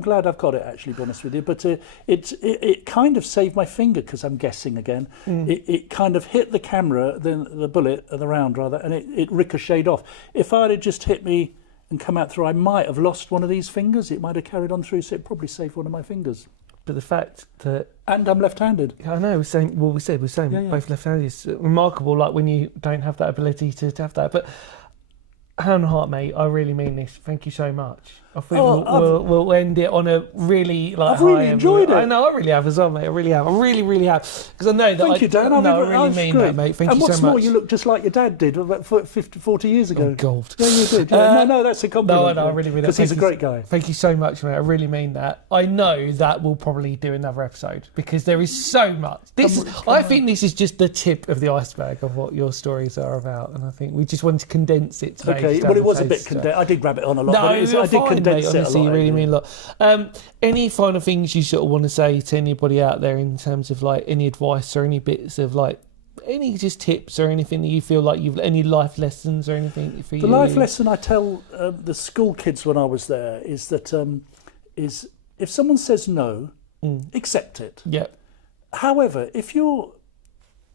glad I've got it, actually, to be honest with you. But it kind of saved my finger, because I'm guessing again. It kind of hit the camera, then the bullet, the round rather, and it ricocheted off. If I had just hit me and come out through, I might have lost one of these fingers. It might have carried on through, so it probably saved one of my fingers. But the fact that... And I'm left-handed. I know, we're saying both left-handed. It's remarkable, like, when you don't have that ability to have that. But... hand on heart, mate, I really mean this. Thank you so much. I think we'll end it on a really I've really enjoyed it. I know, I really have as well, mate. I really have. I really, really have. Because I know that Thank you, Dan. I really mean that, mate. Thank you so much. And what's more, you look just like your dad did about 40 years ago. Oh, God. Yeah, you did. Yeah. No, that's a compliment. No, I really mean that. Because he's a great guy. Thank you so much, mate. I really mean that. I know that we'll probably do another episode, because there is so much. I think this is just the tip of the iceberg of what your stories are about, and I think we just wanted to condense it today. Okay, well, it was a bit condensed. I did grab it on a lot, but I did condense it a lot. You really mean a lot. Any final things you sort of want to say to anybody out there in terms of like any advice or any bits of like any just tips or anything that you feel like any life lessons or anything for you? The life lesson I tell the school kids when I was there is that is if someone says no, accept it. Yeah. However, if you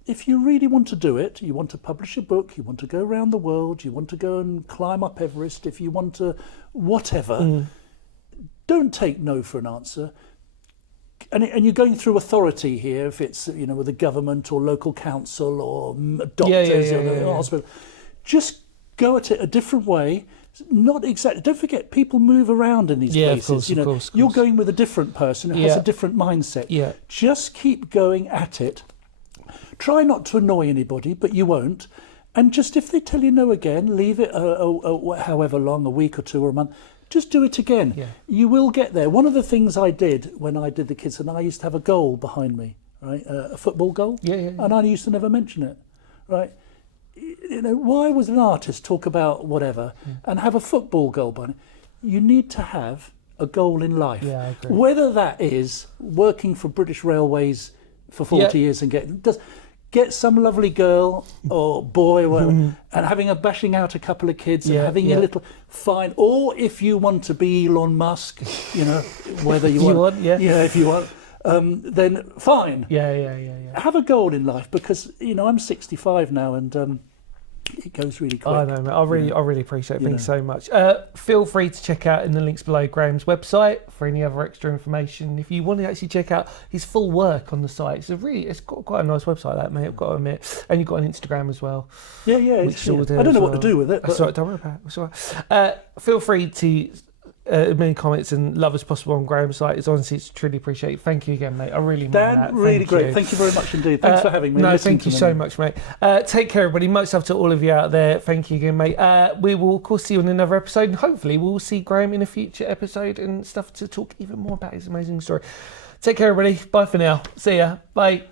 really want to do it, you want to publish a book, you want to go around the world, you want to go and climb up Everest, if you want to whatever, don't take no for an answer. And you're going through authority here, if it's, with the government or local council or doctors or the hospital. Just go at it a different way. Not exactly. Don't forget, people move around in these places. Of course. You're going with a different person who has a different mindset. Yeah. Just keep going at it. Try not to annoy anybody, but you won't. And just if they tell you no again, leave it however long, a week or two or a month. Just do it again. Yeah. You will get there. One of the things I did when I did the kids, and I used to have a goal behind me, right? A football goal. Yeah. And I used to never mention it, right? Why would an artist talk about whatever and have a football goal behind it? You need to have a goal in life. Yeah, I agree. Whether that is working for British Railways for 40 years and get some lovely girl or boy or whatever, and bashing out a couple of kids and having a little fine, or if you want to be Elon Musk, whether you want, if you want, then fine. Have a goal in life, because I'm 65 now, and it goes really quick. I know, mate. I really appreciate it. Thank you so much. Feel free to check out in the links below Graeme's website for any other extra information. If you want to actually check out his full work on the site, it's got quite a nice website, that, mate. I've got to admit. And you've got an Instagram as well. I don't know what to do with it. That's all right, don't worry about it. That's all right. Feel free to many comments and love as possible on Graeme's site. It's truly appreciated. Thank you again, mate. I really mean that. Really great. Thank you very much indeed. Thanks for having me. No, thank you so much, mate. Take care, everybody. Much love to all of you out there. Thank you again, mate. We will, of course, see you in another episode, and hopefully we'll see Graeme in a future episode and stuff to talk even more about his amazing story. Take care, everybody. Bye for now. See ya. Bye.